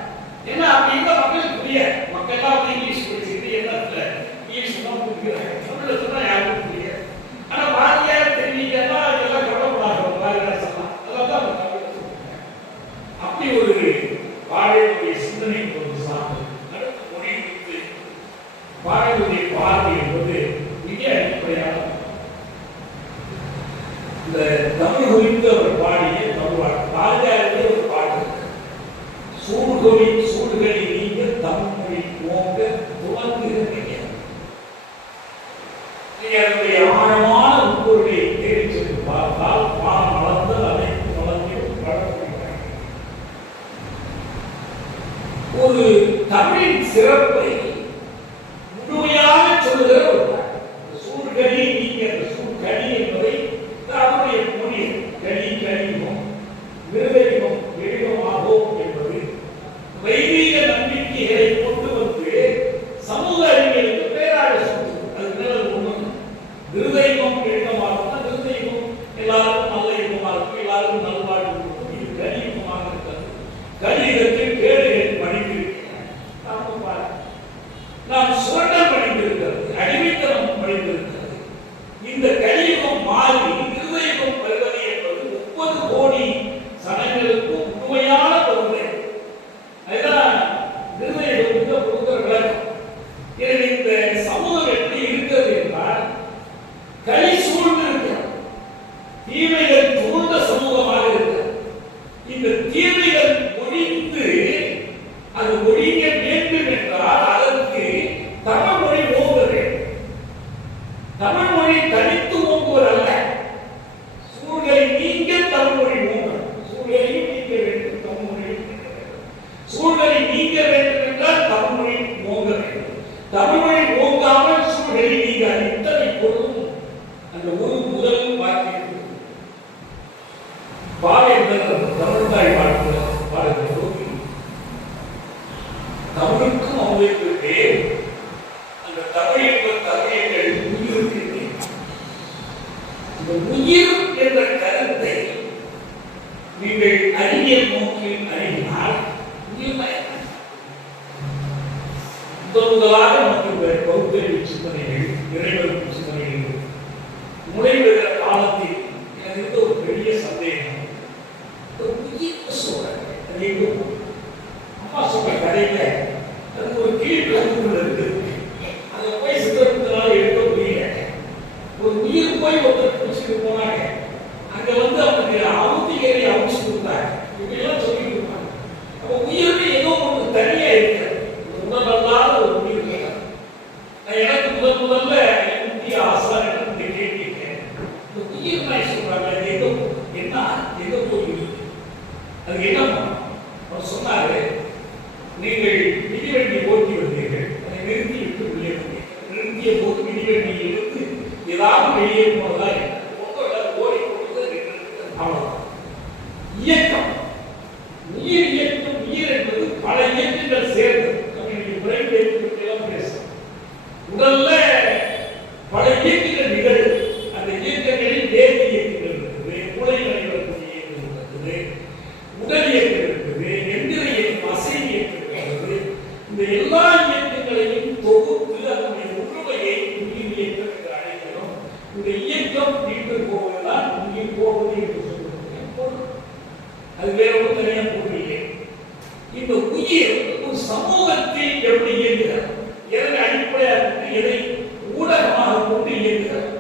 ஏன்னா அப்படி இருந்தால் மக்களுக்கு புரியாது. மக்கள்லாம் இங்கிலீஷ் படிச்சுட்டு என்ன இங்கிலீஷ் தான் புரியுறாங்க, தமிழ்ல சொன்னா யாருக்கும் புரியாது. ஆனா பாரதியார் தெரிவிக்கா இதெல்லாம் கவலைப்படாத பாரதியார் அதெல்லாம் அப்படி ஒரு பாரதியுடைய சிந்தனை ஒரு சார்ந்து அடுத்த மொழி குறித்து பாரதியுடைய பார்வை என்பது மிக அடிப்படையான இந்த தமிழ் குறித்து அவர் பாடிய தமிழ் பாரதியாருடைய ஒரு பாட்டு, சூடுகளை நீங்க தமிழ் மொழி போங்க துவங்குகிறீங்க. அதனுடைய ஆழமான உட்பொருளை தேடி சென்று பார்த்தால் பாடம் வளர்ந்த அனைத்து வளர்ச்சியும் வளர்க்கிறாங்க. ஒரு தமிழின் சிறப்பை முழுமையாக சொல்லுகிற ஒரு சூழ்கனி நீங்க சூழ்கனி என்பதை அவருடைய மொழி கனியும் விருதையும் எளிதமாகும் என்பது வைதிக நம்பிக்கைகளை கொண்டு வந்து சமூக அறிவியலுக்கு பேராக சொல்லுது. அது மேல ஒண்ணு விருதையும் எளிதமாகும், விருதையும் எல்லாருக்கும் நல்ல யுகமாக இருக்கும், எல்லாருக்கும் நல்வாழ்வு இருக்கும். இது கனியுகமாக இருக்கிறது. கலியுகத்தில் கேடுகள் படித்திருக்கிறேன். நாம் சுரண்டல் படித்திருக்கிறது, அடிமைத்தனம் படித்திருக்கிறது. இந்த கலியுகம் மாறி விருதையுகம் வருவது என்பது 30 கோடி சனங்களுக்கும் உண்மையான பொருளை அதுதான் விருதையுகத்துக்கு கொடுக்கிற விளக்கம். எனவே இந்த சமூகம் எப்படி இருக்கிறது என்றால் களி சூழ்ந்து இருக்கிறது, தீமைகள் சூழ்ந்த சமூகமாக இருக்கிறது. இந்த தீமைகள் ஒழிந்து அது ஒழிக்க வேண்டும் என்றால் அதற்கு தமிழ் மொழி ஓங்க வேண்டும். தமிழ் மொழி தனித்து ஓங்குவதல்ல, சூழ்நிலை நீங்க தமிழ் மொழி ஓங்கணும். சூழ்நிலையும் நீங்க வேண்டும், தமிழ் மொழியும் நீங்க வேண்டும். சூழ்நிலை நீங்க வேண்டும் என்றால் தமிழ் மொழி ஓங்க வேண்டும். தமிழ் மொழி ஓங்காமல் சூழ்நிலை நீங்க இத்தனை பொருளும் அந்த ஒரு முதல் வாக்கியம் பாவேந்தர் தமிழ்தாய் பாடுகிற தமிழுக்கும் அவங்களுக்கு அந்த தமிழர்கள் உயிருக்கு இந்த உயிர் என்ற கருத்தை நீங்கள் அறிவியல் நோக்கில் அறிவினால் முதலாக நமக்கு பௌத்தறிவு சிந்தனைகள், இறைவருக்கு சிந்தனைகள் நுழைவுகிற காலத்தில் எனக்கு இருந்த ஒரு பெரிய சந்தேகம், உயிர் சூழல் அம்மா சொல்ற கதையில அது ஒரு கீழ் இருக்கு. அதை போய் சித்திரத்தினால எடுக்க முடியல. ஒரு உயிர் போய் ஒருத்தர் பிடிச்சிட்டு போனாங்க. அங்க வந்து அவனுக்கு அவுத்திகரை அவுச்சு கொடுத்தாங்க. இப்படிலாம் சொல்லிட்டு இருப்பாங்க. அப்ப உயிருக்கு ஏதோ ஒன்று தனியா இருக்கு. உணவல்லாத ஒரு உயிர். எனக்கு முதல்ல இந்திய ஆசாரிடம் கேட்டேன். இந்த உயிர் நாய் சொல்றாங்க எங்க எங்க போய் அது என்னமா? அவர் சொன்னாரு, நீங்கள் மிதிவண்டி ஓட்டி வந்தீர்கள், அதை நிறுத்தி விட்டு வெளியே வந்தீர்கள். நிறுத்திய போது மிதிவண்டியிலிருந்து ஏதாவது வெளியே போனதா ஓடி போனது அவ்வளவுதான். இயக்கம், உயிர் இயக்கம். உயிர் என்பது பல இயக்கங்கள் சேர்ந்தது. உடல்ல பல இயக்கங்கள் நிகழ்வு. அந்த இயக்கங்களில் வேதி இயக்கங்கள் இருக்குது, மூளைகளை வரக்கூடிய இயக்கங்கள் இருக்குது, உடல் இயக்கம் இருக்குது, எந்திர இயக்கம், அசைவு இயக்கம் இருக்குது. இந்த எல்லா இயக்கங்களையும் தொகுத்து அதனுடைய உருவையை உயிர் இயக்கம் என்று அழைக்கிறோம். இந்த இயக்கம் நீண்டு போவதுதான் உயிர் போவது என்று சொல்லுவோம். அது வேற ஒரு தனியாக போவதில்லை. இந்த உயிர் ஒரு சமூகத்தில் எப்படி இயங்குகிறது, எதை அடிப்படையாக எதை ஊடகமாக கொண்டு இயங்குகிறது.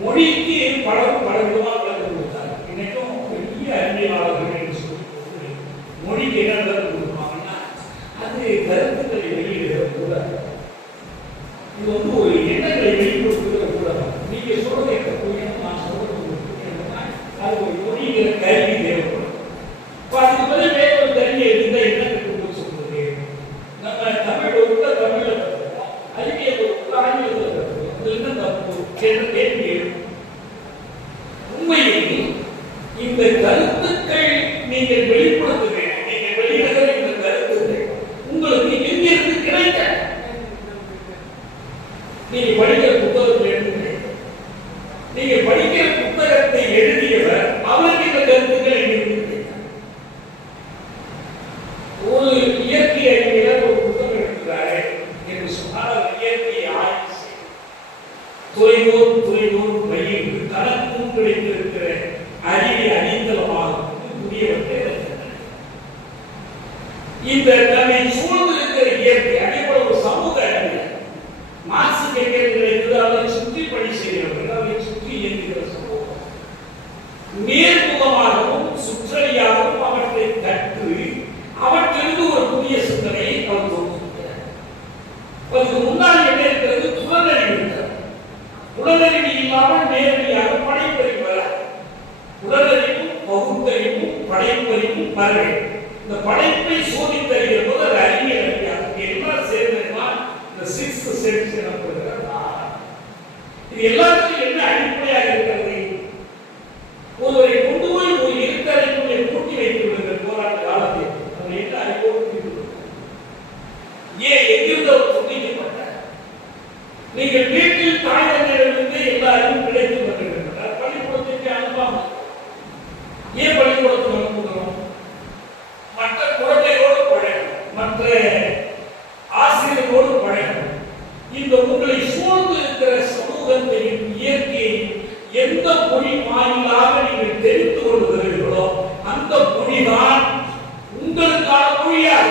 மொழிக்கு பல விதமாக விளக்கம் கொடுத்தாங்க. இன்னைக்கும் பெரிய அறிவியலாளர்கள் என்று சொல்லி மொழிக்கு என்ன விளக்கம் கொடுப்பாங்கன்னா, அது கருத்துக்களை வெளியிடுகிற ஊடகம். இது வந்து ஒரு எண்ணங்களை வெளிப்படுத்துகிற ஊடகம். நீங்க சொல்றது எங்க புரியணும், நான் சொல்றது அது ஒரு மொழிகிற கருவி தேவைப்படும். அதுக்கு பதில் வேற ஒரு கருவி இருந்தா என்ன சொல்றது? நம்ம தமிழ் ஒரு தமிழ்ல கற்றுக்கோம், அறிவியல் ஒரு ஆங்கிலத்தில் கற்றுக்கோம். இதுல தப்பு கேள்வி உண்மையில் இந்த கருத்துக்கள் நீங்கள் வெளிப்படுத்துங்க. நீங்க வெளியிடுகிற இந்த கருத்துக்கள் உங்களுக்கு எங்கிருந்து கிடைக்க? நீங்க படிக்கிற புத்தகத்தில் எழுதுங்க. நீங்க படிக்கிற புத்தகத்தை எழுதியவர் அவருக்கு இந்த கருத்துக்கள் எங்கிருந்து கிடைக்க? ஒரு இயற்கை அறிவியல் ஒரு புத்தகம் எழுதுகிறாரு என்று சொன்னால் அவர் இயற்கையை ஆய்வு செய்யும். துறைதோறும் பயிர் தனக்கும் கிடைத்திருக்கிற அறிவை அடித்தளமாக புதியவற்றை இந்த தன்னை சூழ்ந்திருக்கிற இயற்கை அதேபோல ஒரு சமூக அறிவியல் மாசு கிடைக்கிறது. அதை சுற்றி பணி செய்கிறவர்கள், அதை சுற்றி இயங்குகிற சமூகம் நேர்முகமாகவும் சுற்றறியாகவும் அவற்றை கற்று அவற்றிலிருந்து ஒரு புதிய சிந்தனையை அவர் தோன்றுகிறார். அதுக்கு முன்னால் என்ன இருக்கிறது? புலனறிவு இருக்கிறது. புலனறிவு இல்லாமல் நேரடியாக படைப்பறிவு வர. புலனறிவும் பகுத்தறிவும் படைப்பறிவும் வர வேண்டும். இந்த படைப்பை சோதித்தறிகிற போது அது அறிவியல் அறிவியாது. எல்லாம் சேர்ந்ததுதான் இந்த சிக்ஸ்த் சென்ஸ் எனப்படுகிற. இது எல்லாத்துக்கும் என்ன அடிப்படையாக இருக்கிறது? ஒருவரை கொண்டு போய் ஒரு இருட்டறைக்குள்ளே பூட்டி வைத்து விடுகிற போராட்ட காலத்தில் அவர் என்ன அறிவோடு ஏன் எங்கிருந்து அவர் துண்டிக்கப்பட்டார்? நீங்கள் வீட்டில் தாய்தந்தையிலிருந்து எல்லா அறிவும் கிடைத்து வருகின்றனர். பள்ளிக்கூடத்திற்கு அனுப்பாமல் ஏன் பள்ளிக்கூடத்தில் அனுப்புகிறோம்? மற்ற குழந்தையோடு பழகும், மற்ற ஆசிரியர்களோடு பழகும். இந்த உங்களை சூழ்ந்து இருக்கிற சமூகத்தையும் இயற்கையையும் எந்த மொழி வாயிலாக நீங்கள் தெரிந்து கொள்கிறீர்களோ அந்த மொழிதான் உங்களுக்கான மொழியாக.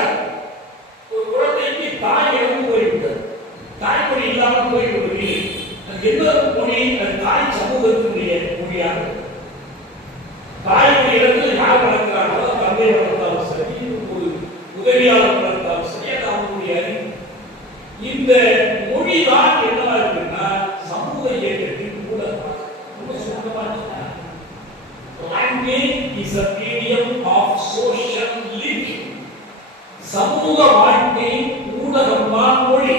ஒரு குழந்தைக்கு தாய் இறந்து போய்விட்டது, தாய்மொழி இல்லாமல் போய்விடுவதில்லை. அது எந்த மொழி? அது தாய் சமூகத்தினுடைய மொழியாக. தாய்மொழி இடத்தில் யார் வளர்க்கிறார்களோ, தந்தை வளர்த்தாலும் சரி, ஒரு உதவியாளர் வளர்த்தாலும் சரி, அது அவங்களுடைய அறிவு. இந்த மொழிதான் என்னவா இருக்குன்னா சமூக இயக்கத்தின் ஊடகம். Language is a medium of social living. சமூக வாழ்க்கை ஊடகம் தான் மொழி.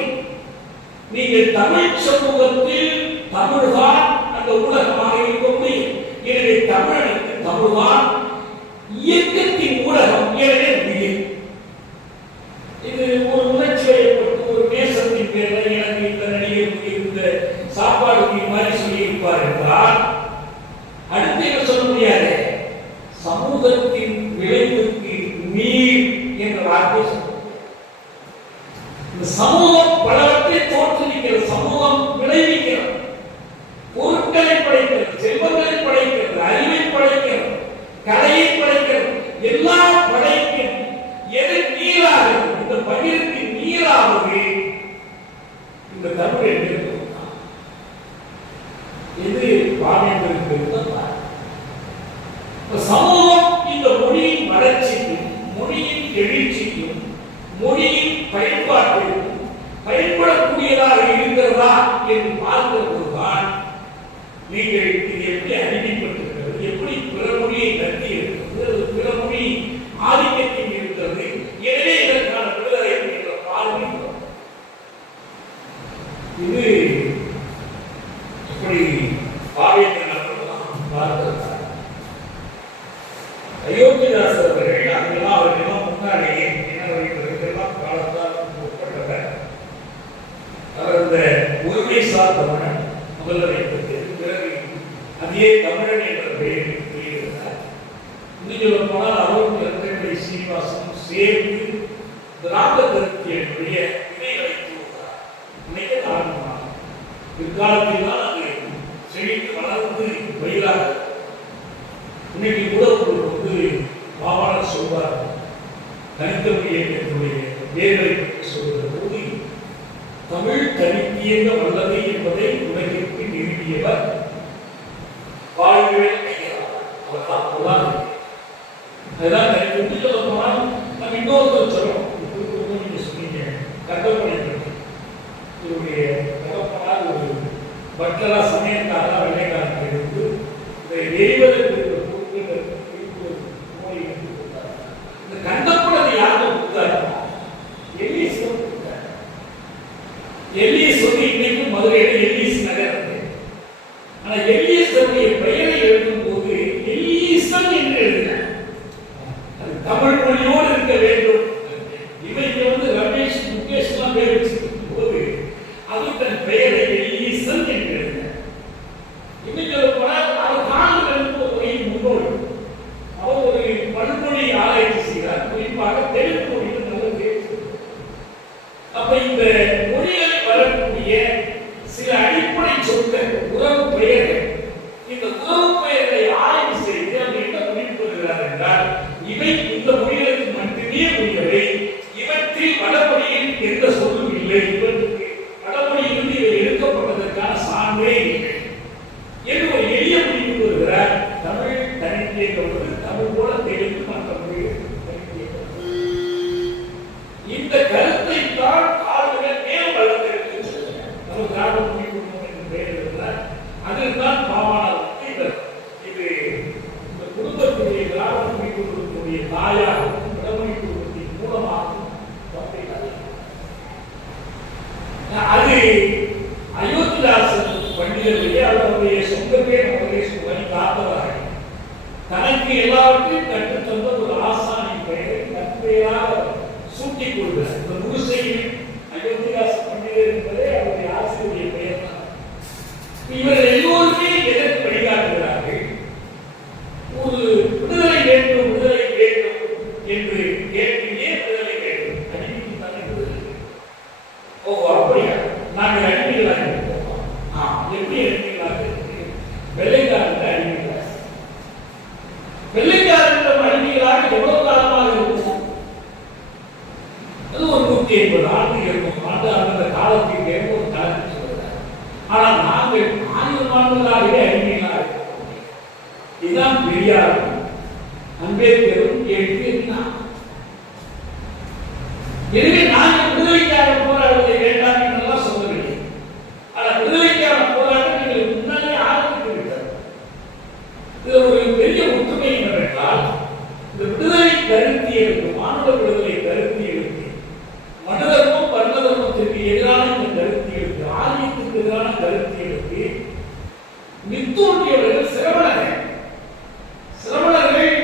நீங்கள் தமிழ் சமூகத்தில் தமிழ்தான் அந்த ஊடகமாக இருக்க முடியும். எனவே தமிழுக்கு தமிழ்தான் இயக்கத்தின் ஊடகம். எனவே மொழி இது ஒரு உணர்ச்சியை பொறுத்து ஒரு நேசத்தின் பேரில் எனக்கு இந்த நடிகருக்கு இந்த சாப்பாடு மாதிரி சொல்லியிருப்பார் என்றால் அடுத்து என்ன சொல்ல முடியாது? சமூகத்தின் விளைவுக்கு நீர் என்ற வார்த்தை சொல்லுவோம். இந்த சமூகம் பலவற்றை தோற்றுவிக்கிறது, சமூகம் விளைவிக்கிறது, பொருட்களை படைக்கிறது, செல்வங்களை படைக்கிறது, அறிவை படைக்கிறது, கலையை படைக்கிறது. எல்லா படைக்கும் எதை என்று பார்க்கிற போதுதான் நீங்கள் இது எப்படி அடிமைப்பட்டிருக்கிறது, எப்படி பிற மொழியை கட்டி இருக்கிறது, பிற மொழி ஆதிக்கத்தில் இருக்கிறது, எனவே இதற்கான விடுதலை என்ற பார்வை இது இப்படி பார்வையிட்டார். அயோத்திதாசர் அவர்கள் அதெல்லாம் அவர்களெல்லாம் முன்னாடியே இதெல்லாம் காலத்தால் உட்பட்டவர். அவர் இந்த ஒருமை சார் தமிழன் முதல்ல வைத்தது, பிறகு அதே தமிழன் என்ற பெயரில் வெளியிருந்தார். இன்னும் சொல்ல போனால் அவரும் இரண்டை சீனிவாசனும் சேர்ந்து திராவிட கருத்தியனுடைய விதைகளை தூண்டார். இன்னைக்கு ஆரம்பமாக பிற்காலத்தில் தான் அது செழித்து வளர்ந்து வயிறாக. இன்னைக்கு கூட ஒரு பாவாளர் சொல்வார், தனித்தமிழ் இயக்கத்தினுடைய வேர்களை பற்றி சொல்கிற போது தமிழ் தனித்தியங்க வல்லது என்பதை உலகிற்கு நிறுவியவர் வாழ்வில் அதுதான் தனித்தமிழ் சொல்ல போனால் நம்ம இன்னொருத்தர் சொல்லணும். நீங்க சொன்னீங்க கட்டப்படை பற்றி, இவருடைய கட்டப்படாத ஒரு பட்டலா சமயத்தாரா வெள்ளைக்காரர்கள் இருந்து இந்த எரிவதற்கு இந்த கண்டப்படத்தை யாரும் கொடுத்தாரு? எல்லீஸ் கொடுத்தார். எல்லீஸ் வந்து இன்னைக்கும் மதுரையில் எல்லீஸ் நகர். ஆனா எல்லீஸ் பெயரை எழுதும் போது எல்லீசன் என்று எழுதினார். அது தமிழ் மொழியோடு இருக்க வேண்டும். இவங்க வந்து ரமேஷ் முகேஷ் எல்லாம் பேர் வச்சிருக்கும் போது அது தன் பெயரை எல்லீசன் என்று எழுதினார். இன்னைக்கு அவர் காலங்களுக்கு ஒரு முன்னோடி. அவர் ஒரு பன்மொழி ஆராய்ச்சி செய்கிறார், குறிப்பாக தெலுங்கு மொழியில் நல்ல பேச்சு. அப்ப இந்த மொழிகளில் வரக்கூடிய சில அடிப்படை சொற்கள், உறவு பெயர்கள், இந்த உறவு பெயர்களை ஆய்வு செய்து அவர் என்ன முடிவு பெறுகிறார் என்றால், இவை இந்த மொழிகளுக்கு மட்டுமே உரியவை, இவற்றில் வடமொழியில் எந்த சொல்லும் இல்லை, இவற்றுக்கு வடமொழியிலிருந்து இவை எடுக்கப்பட்டதற்கான சான்றே இல்லை என்று ஒரு எளிய முடிவு பெறுகிறார். தமிழ் தனித்தியங்கிறது தமிழ் போல தெலுங்கு மற்ற மொழிகள் தனித்தியங்கிறது. இந்த கருத்தை தான் ஆளுநர் மேல் வளர்த்திருக்கிறது. நம்ம திராவிட மொழி குடும்பம் என்று பெயர் இருந்தார். அதில் தான் பாவாணர் இது இந்த குடும்பத்துடைய திராவிட மொழி குடும்பத்துடைய தாயாகவும் வடமொழி குடும்பத்தின் மூலமாகவும் அது அயோத்திதாசன் பண்டிதர்களே அவருடைய சொந்த பேர் அவருடைய சுவை காத்தவர்கள் தனக்கு எல்லாவற்றையும் கற்றுத்தந்த ஒரு ஆசானின் பெயரை நற்பெயராக சூட்டிக் கொள்கிறார். இந்த முழுசையில் அயோத்திதாச பண்டிதர் என்பதே அவருடைய ஆசிரியருடைய பெயர் தான். இவர்கள் எல்லோருமே எதற்கு வழிகாட்டுகிறார்கள்? ஒரு விடுதலை வேண்டும், விடுதலை வேண்டும் என்று கேட்கிறே விடுதலை வேண்டும். அடிமைக்கு தானே விடுதலை. ஓ அப்படியா, நாங்கள் அடிமைகளாக இருக்கிறோம். எப்படி அடிமைகளாக இருக்கிறேன்? வெள்ளைக்காரன் அடிமைகளாக. வெள்ளைக்காரன் அடிமைகளாக எவ்வளவு காலமாக இருக்கும்? அது ஒரு 150 ஆண்டு 200 ஆண்டு அந்த காலத்திற்கு ஒரு காலத்தில் சொல்கிறார். ஆனால் நாங்கள் 1000 ஆண்டுகளாகவே அடிமைகளாக இருக்கிறோம். இதுதான் பெரியாரும் அம்பேத்கரும் கேள்வி. எனவே நாங்கள் விடுதலைக்காக போராடுவதை வேண்டாம் என்றெல்லாம் சொல்லவில்லை. ஆனால் விடுதலைக்கான போராட்டம் எங்களுக்கு முன்னாலே ஆரம்பித்து விட்டது. இது ஒரு பெரிய ஒற்றுமை என்னவென்றால், இந்த விடுதலை கருத்தியலுக்கு, மானுட விடுதலை கருத்தியலுக்கு, மனிதர்க்கும் வர்ணதர்மத்திற்கு எதிரான இந்த கருத்தியலுக்கு, ஆரியத்துக்கு எதிரான கருத்தியலுக்கு நித்தோட்டியவர்கள் சிரவணர்கள். சிரவணர்கள்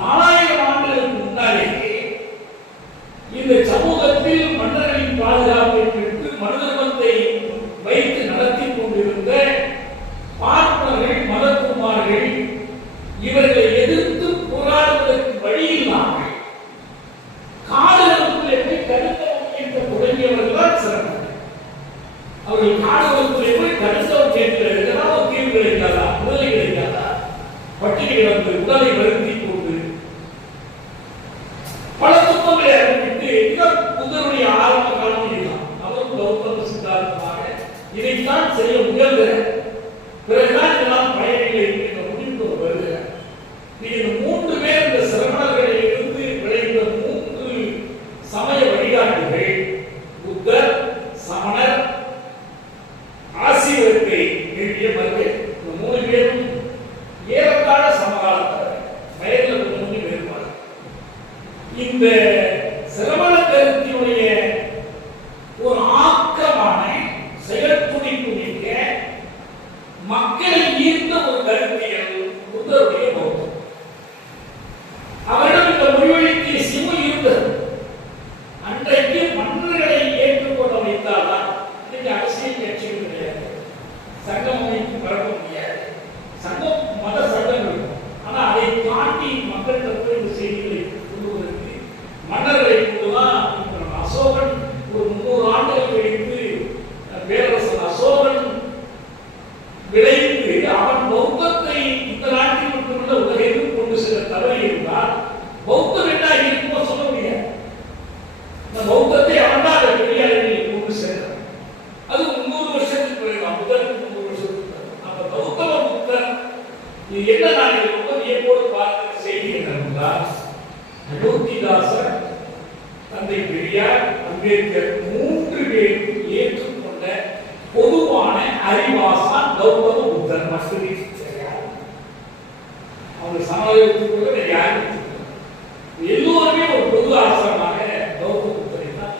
4000 ஆண்டுகளுக்கு முன்னாலேயே இந்த சமூகத்தில் மன்னர்களின் பாதுகாப்பை பெற்று மனுதர்மத்தை வைத்து நடத்தி கொண்டிருந்த பார்ப்பனர்கள், மதகுமார்கள் இவர்களை எதிர்த்து போராடுவதற்கு வழி இல்லாமல் காடுகளுக்குள்ளே போய் கருத்தவம் கேட்க தொடங்கியவர்கள் சிறந்தனர். அவர்கள் காடுகளுக்குள்ளே போய் கருத்தவம் கேட்கிறது. ஒரு தீர்வு கிடைக்காதா, விடுதலை கிடைக்காதா, பட்டினி கிடந்து உடலை வருத்தி கொண்டு பல துன்பங்களை அறிவித்து புத்தருடைய ஆரம்ப காலம் இதுதான். அவரும் கௌதம சித்தாந்தமாக இதைத்தான் செய்ய முயல்கிறார். பிறகுதான் இதெல்லாம் பயனில்லை என்ற முடிவுக்கு வருகிறார். இந்த 3 பேர் இந்த சிரமங்களில் இருந்து விளைந்த 3 சமய வழிகாட்டுகள், புத்தர், சமணர், இந்த சிரவண கருத்தினுடைய ஒரு ஆக்கமான செயற்துணிப்பு மிக்க மக்களை ஈர்த்த ஒரு கருத்தியல் புத்தருடைய பௌத்தம். அவரிடம் இந்த மொழிவழி தேசியமும் இருந்தது. அன்றைக்கு மன்னர்களை ஏற்றுக்கொள்ள வைத்தால்தான் இன்னைக்கு அரசியல் கட்சிகள் கிடையாது, சங்கம் அமைப்பு பரப்ப முடியாது. சங்கம் மத சங்கம் இருக்கும். ஆனா அதை தாண்டி மக்களிடத்தில் இந்த செய்திகளை கொள்வதற்கு மன்னர்களை கொண்டுதான் அசோகன் ஒரு 300 ஆண்டுகள் கழித்து பேரரசன் அசோகன் விளைந்து அவன் பௌத்தத்தை இந்த நாட்டில் மட்டுமல்ல உலகிற்கு கொண்டு செல்ல தவறி இருந்தால் பௌத்தம் என்ன இருக்குமோ சொல்ல முடியாது. இந்த பௌத்தத்தை அவன்தான் பெரிய அளவில் கொண்டு செல்றான். அது 300 வருஷத்துக்கு பிறகு புத்தருக்கு 300 வருஷத்துக்கு பிறகு அந்த கௌதம புத்தர் இது என்ன நான் ரொம்ப வியப்போடு பார்த்த செய்தி என்னவென்றால் அயோத்திதாசர், தந்தை பெரியார், அம்பேத்கர் 3 பேரும் ஏற்றுக்கொண்ட பொதுவான அறிவாசான் கௌதம புத்தர் மட்டுமே. அவங்க சமாளித்துக் யாரும் எல்லோருமே ஒரு பொது ஆசானாக கௌதம புத்தரை தான்.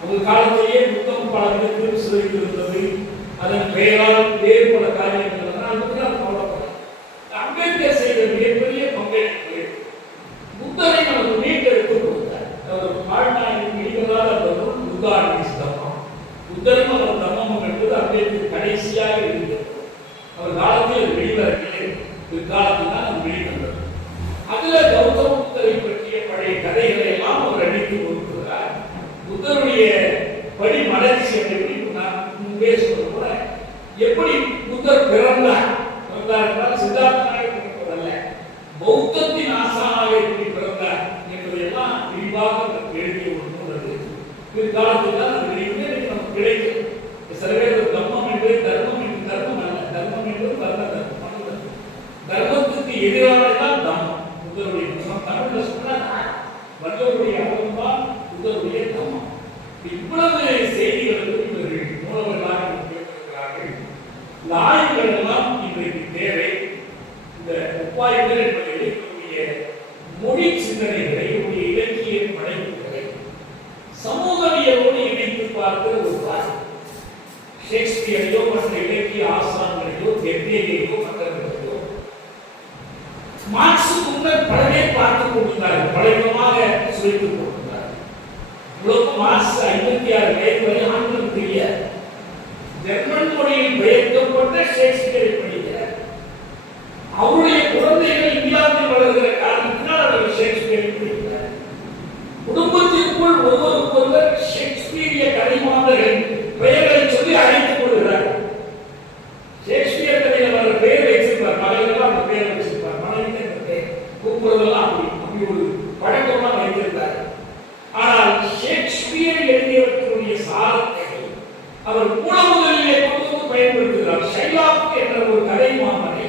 அவங்க காலத்திலேயே புத்தம் பல விதத்தில் சிதைந்திருந்தது. அதன் பெயரால் வேறு பல காரியங்கள் அம்பேத்கர் செய்த மிகப்பெரிய பங்களிப்பு புத்தரை நமக்கு மீட்டெடுத்து கொடுத்தார். அவர் வாழ்நாளில் வெளிவராத தம்மம் புத்தரும் அவர் தம்மம் என்பது அம்பேத்கர் கடைசியாக இருந்தது. அவர் காலத்தில் வெளிவரவில்லை, பிற்காலத்தில் தான் அது வெளிவந்தது. அதுல கௌதம புத்தரை பற்றிய பழைய கதைகளை எல்லாம் அவர் அடித்து கொடுக்கிறார். புத்தருடைய படி மலர்ச்சி எப்படி நான் முன்பே சொல்ல கூட எப்படி புத்தர் பிறந்தார் என்றால் சித்தாந்தனாக பிறப்பதல்ல, பௌத்தத்தின் ஆசானாக எப்படி பிறந்தார் என்பதையெல்லாம் விரிவாக எழுதிய ஒரு நூல். அது பிற்காலத்தில் தான் அது வெளியே நமக்கு கிடைக்கும். சில பேர் தர்மம் என்பது தர்மம் என்று தர்மம் அல்ல, தர்மம் என்பது வர்ண தர்மம். தர்மத்துக்கு எதிரானதான் தர்மம். புத்தருடைய தமிழ்ல சொன்னால் வல்லவருடைய அறம் தான் புத்தருடைய தர்மம். இவ்வளவு செய்திகளுக்கு இவர்கள் மூலவர்களாக கேட்டிருக்கிறார்கள். இந்த ஆய்வுகள் எல்லாம் இன்றைக்கு தேவை. இந்த ஒப்பாய்வுகள் என்பதை இருக்கக்கூடிய மொழி சிந்தனைகளை, இலக்கிய படைப்புகளை சமூகவியலோடு இணைத்து பார்க்கிற ஒரு பார்வை. ஷேக்ஸ்பியரையோ மற்ற இலக்கிய ஆசான்களையோ கெர்கேயையோ மற்றவர்களையோ மார்க்சுக்கு முன்னர் பல பேர் பார்த்துக் கொண்டிருந்தார்கள், பலவிதமாக சுவைத்துக் கொண்டிருந்தார்கள். மார்க்ஸ் 56 வயது வரை ஆங்கிலம் தெரியாது. ஜெர்மன் மொழியில் பெயர்க்கப்பட்ட ஷேக்ஸ்பியரை படிக்கிறார். அவருடைய குழந்தைகள் இந்தியாவில் வளர்கிற காரணத்தினால் அவர் ஷேக்ஸ்பியரை படிக்கிறார். குடும்பத்திற்குள் ஒருவருக்கொருவர் ஷேக்ஸ்பியரிய கலைமாந்தர்களின் பெயர்களை சொல்லி அழைத்துக் கொள்கிறார். ஷேக்ஸ்பியர் கதையில் அவர் பெயர் வச்சிருப்பார், மலையெல்லாம் அந்த பெயர் வச்சிருப்பார், மனைவிக்கு அந்த பெயர் கூப்பிடுறதெல்லாம் அப்படி ஒரு பழக்கமாக வைத்திருந்தார். ஆனால் ஷேக்ஸ்பியர் எழுதியவர்களுடைய சாரத்தை அவர் மூலமுதலிலே கொண்டு பயன்படுத்துகிறார். ஷைலாக் என்ற ஒரு கதை மாமனை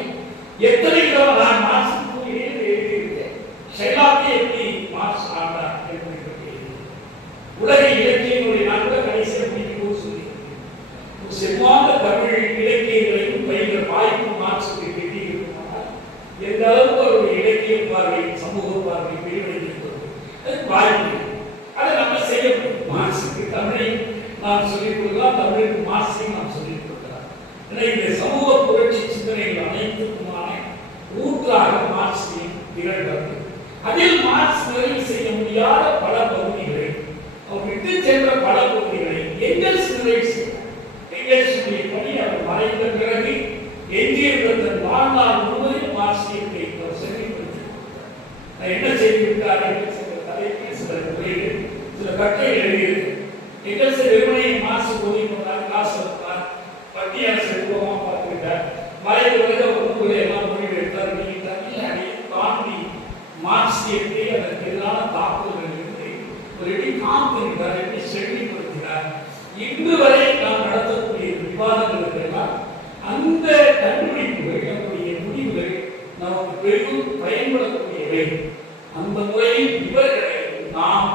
எத்தனை தடவை நான் மார்க்சுக்கு எழுதியிருக்கேன். ஷைலாக்கை எப்படி மார்க்ஸ் ஆண்டார் என்பதை பற்றி உலக இலக்கியங்களுடைய நான் கூட கடைசியாக முடிக்கும் சொல்லி செவ்வாந்த தமிழ் இலக்கியங்களையும் பயின்ற வாய்ப்பு மார்க்சுக்கு கிட்டி இருக்குமானால் எந்த அளவுக்கு அவருடைய இலக்கிய பார்வை, சமூக பார்வை விரிவடைந்திருக்கிறது, அது வாய்ப்பு. அதை நம்ம செய்ய முடியும். மார்க்சுக்கு தமிழை நாம் சொல்லிக் கொடுக்கலாம், தமிழுக்கு மார்க்சையும் நாம் சொல்லிக் கொடுக்கலாம். எனவே இந்த சமூக புரட்சி சிந்தனைகள் அனைத்துக்குமான ஊற்றாக மார்க்சியம் திகழ்கிறது. அதில் மார்க்ஸ் நிறைவு செய்ய முடியாத பல பகுதிகளை, அவர் விட்டு சென்ற பல பகுதிகளை எங்கெல்ஸ் நிறைவு செய்தார். எங்கெல்ஸுடைய பணி அவர் மறைந்த பிறகு எஞ்சியிருந்த தன் வாழ்நாள் முழுவதும் மார்க்சியத்தை அவர் செவிப்படுத்தி கொடுத்தார். என்ன செய்துவிட்டார் என்று சில தலைப்பில் சில உரைகள், சில கட்டுரைகள் எழுதியிருக்கு. எங்கெல்ஸ் வெறுமனை மார்க்ஸ் உதவி பண்ணார், காசு எடுத்தார், மத்திய அரசு ரூபமாக பார்த்துக்கிட்டார், மறைந்த பிறகு ஒரு நூல்களை எல்லாம் முடிவு எடுத்தார், வெளியிட்டார். இல்லை, அதை தாண்டி மார்க்சியத்தை அதற்கு எதிரான தாக்குதலிலிருந்து ஒரு எப்படி காத்துகிறார், எப்படி செழிப்படுத்தினார். இன்று வரை நாம் நடத்தக்கூடிய விவாதங்களுக்கெல்லாம் அந்த கண்டுபிடிப்புகள், நம்முடைய முடிவுகள் நமக்கு பெரிதும் பயன்படக்கூடியவை. அந்த முறையில் இவர்களை நாம்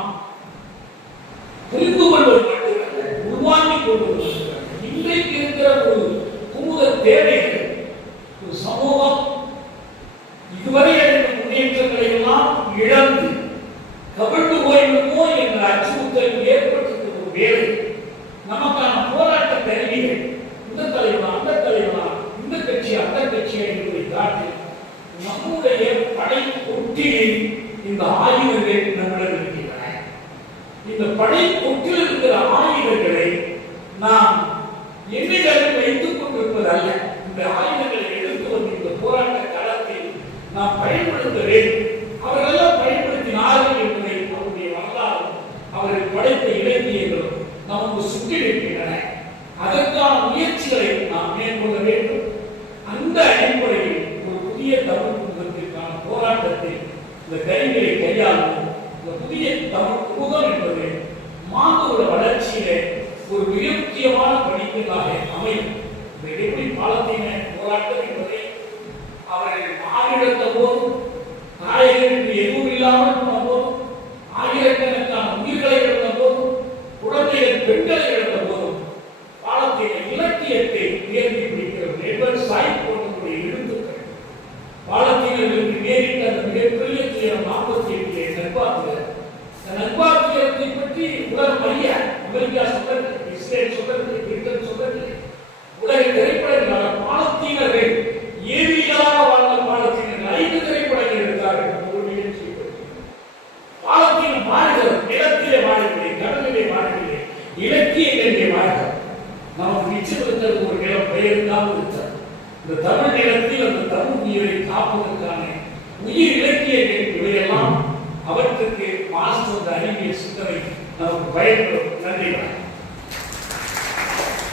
புரிந்து கொள்வது மட்டுமல்ல, உருவாக்கிக் கொள்வது. இன்றைக்கு இருக்கிற ஒரு குமுத தேவைகள், ஒரு சமூகம் இதுவரை அடைந்த முன்னேற்றங்களை எல்லாம் இழந்து கவிழ்ந்து போய்விடுமோ என்ற அச்சுறுத்தல் ஏற்பட்டிருக்கிற ஒரு வேலை நமக்கான போராட்ட கருவிகள் இந்த தலைவனா அந்த தலைவனா இந்த கட்சி அந்த கட்சியா என்பதை காட்டி நம்முடைய படை ஒட்டியில் இந்த ஆயுதங்கள் நம்மிடம் இருக்கின்றன. இந்த படை ஒட்டில் இருக்கிற ஆயுதங்களை நாம் எண்ணிக்கையில் வைத்துக் கொண்டிருப்பது அல்ல. இந்த ஆயுதங்களை எடுத்து வந்து இந்த போராட்ட களத்தில் நாம் பயன்படுத்த வேண்டும். அவர்களெல்லாம் பயன்படுத்தினார்கள் என்பதை அவருடைய வரலாறு அவர்கள் படைத்த இலக்கியங்களும் நமக்கு சுட்டியிருக்கின்றன. அதற்கான முயற்சிகளை நாம் மேற்கொள்ள வேண்டும். அந்த அடிப்படையில் ஒரு புதிய தமிழ் சமூகத்திற்கான போராட்டத்தில் இந்த கருவிகளை கையாளும் இந்த புதிய தமிழ் சமூகம் என்பது மாணவ வளர்ச்சியிலே ஒரு மிக முக்கியமான படிக்கலாக அமையும். எப்படி பாலத்தீன போராட்டம் என்பதை அவர்கள் மாறிடத்த போதும் நாயகருக்கு எதுவும் இல்லாமல் போன போதும் ஆயிரக்கணக்கான உயிர்களை இழந்த போதும் குழந்தைகள் பெண்களை இழந்த போதும் பாலத்தீன இலக்கியத்தை உயர்த்தி பிடிக்கிற சாய் போன்றவருடைய எழுத்துக்கள் பாலத்தீனர்களுக்கு நேரிட்ட அந்த மிகப்பெரிய துயரம் 48 நட்பாத்திரம். இந்த நட்பாத்திரத்தை பற்றி உலகம் அறிய அமெரிக்கா சொல்றது, இஸ்ரேல் சொல்றது, பிரிட்டன் சொல்றது, உலக திரைப்படங்களாக பாலத்தீனர்கள் ஏவியாக வாழ்ந்த பாலத்தீனர்கள் 5 திரைப்படங்கள் எடுத்தார்கள். பாலத்தீனம் வாழ்கிறது, நிலத்திலே வாழவில்லை, கடலிலே வாழவில்லை, இலக்கியங்களிலே வாழ்கிறது. நமக்கு நிச்சயப்படுத்த ஒரு நிலம் பெயர்ந்தாமல் இருக்கிறது. இந்த தமிழ் நிலத்தில் அந்த தமிழ் உயிரை காப்பதற்கான உயிர் இலக்கியங்கள் இவையெல்லாம் அவற்றுக்கு மாஸ்டர் அறிவியல் சிந்தனை நமக்கு பயன்படும். நன்றி.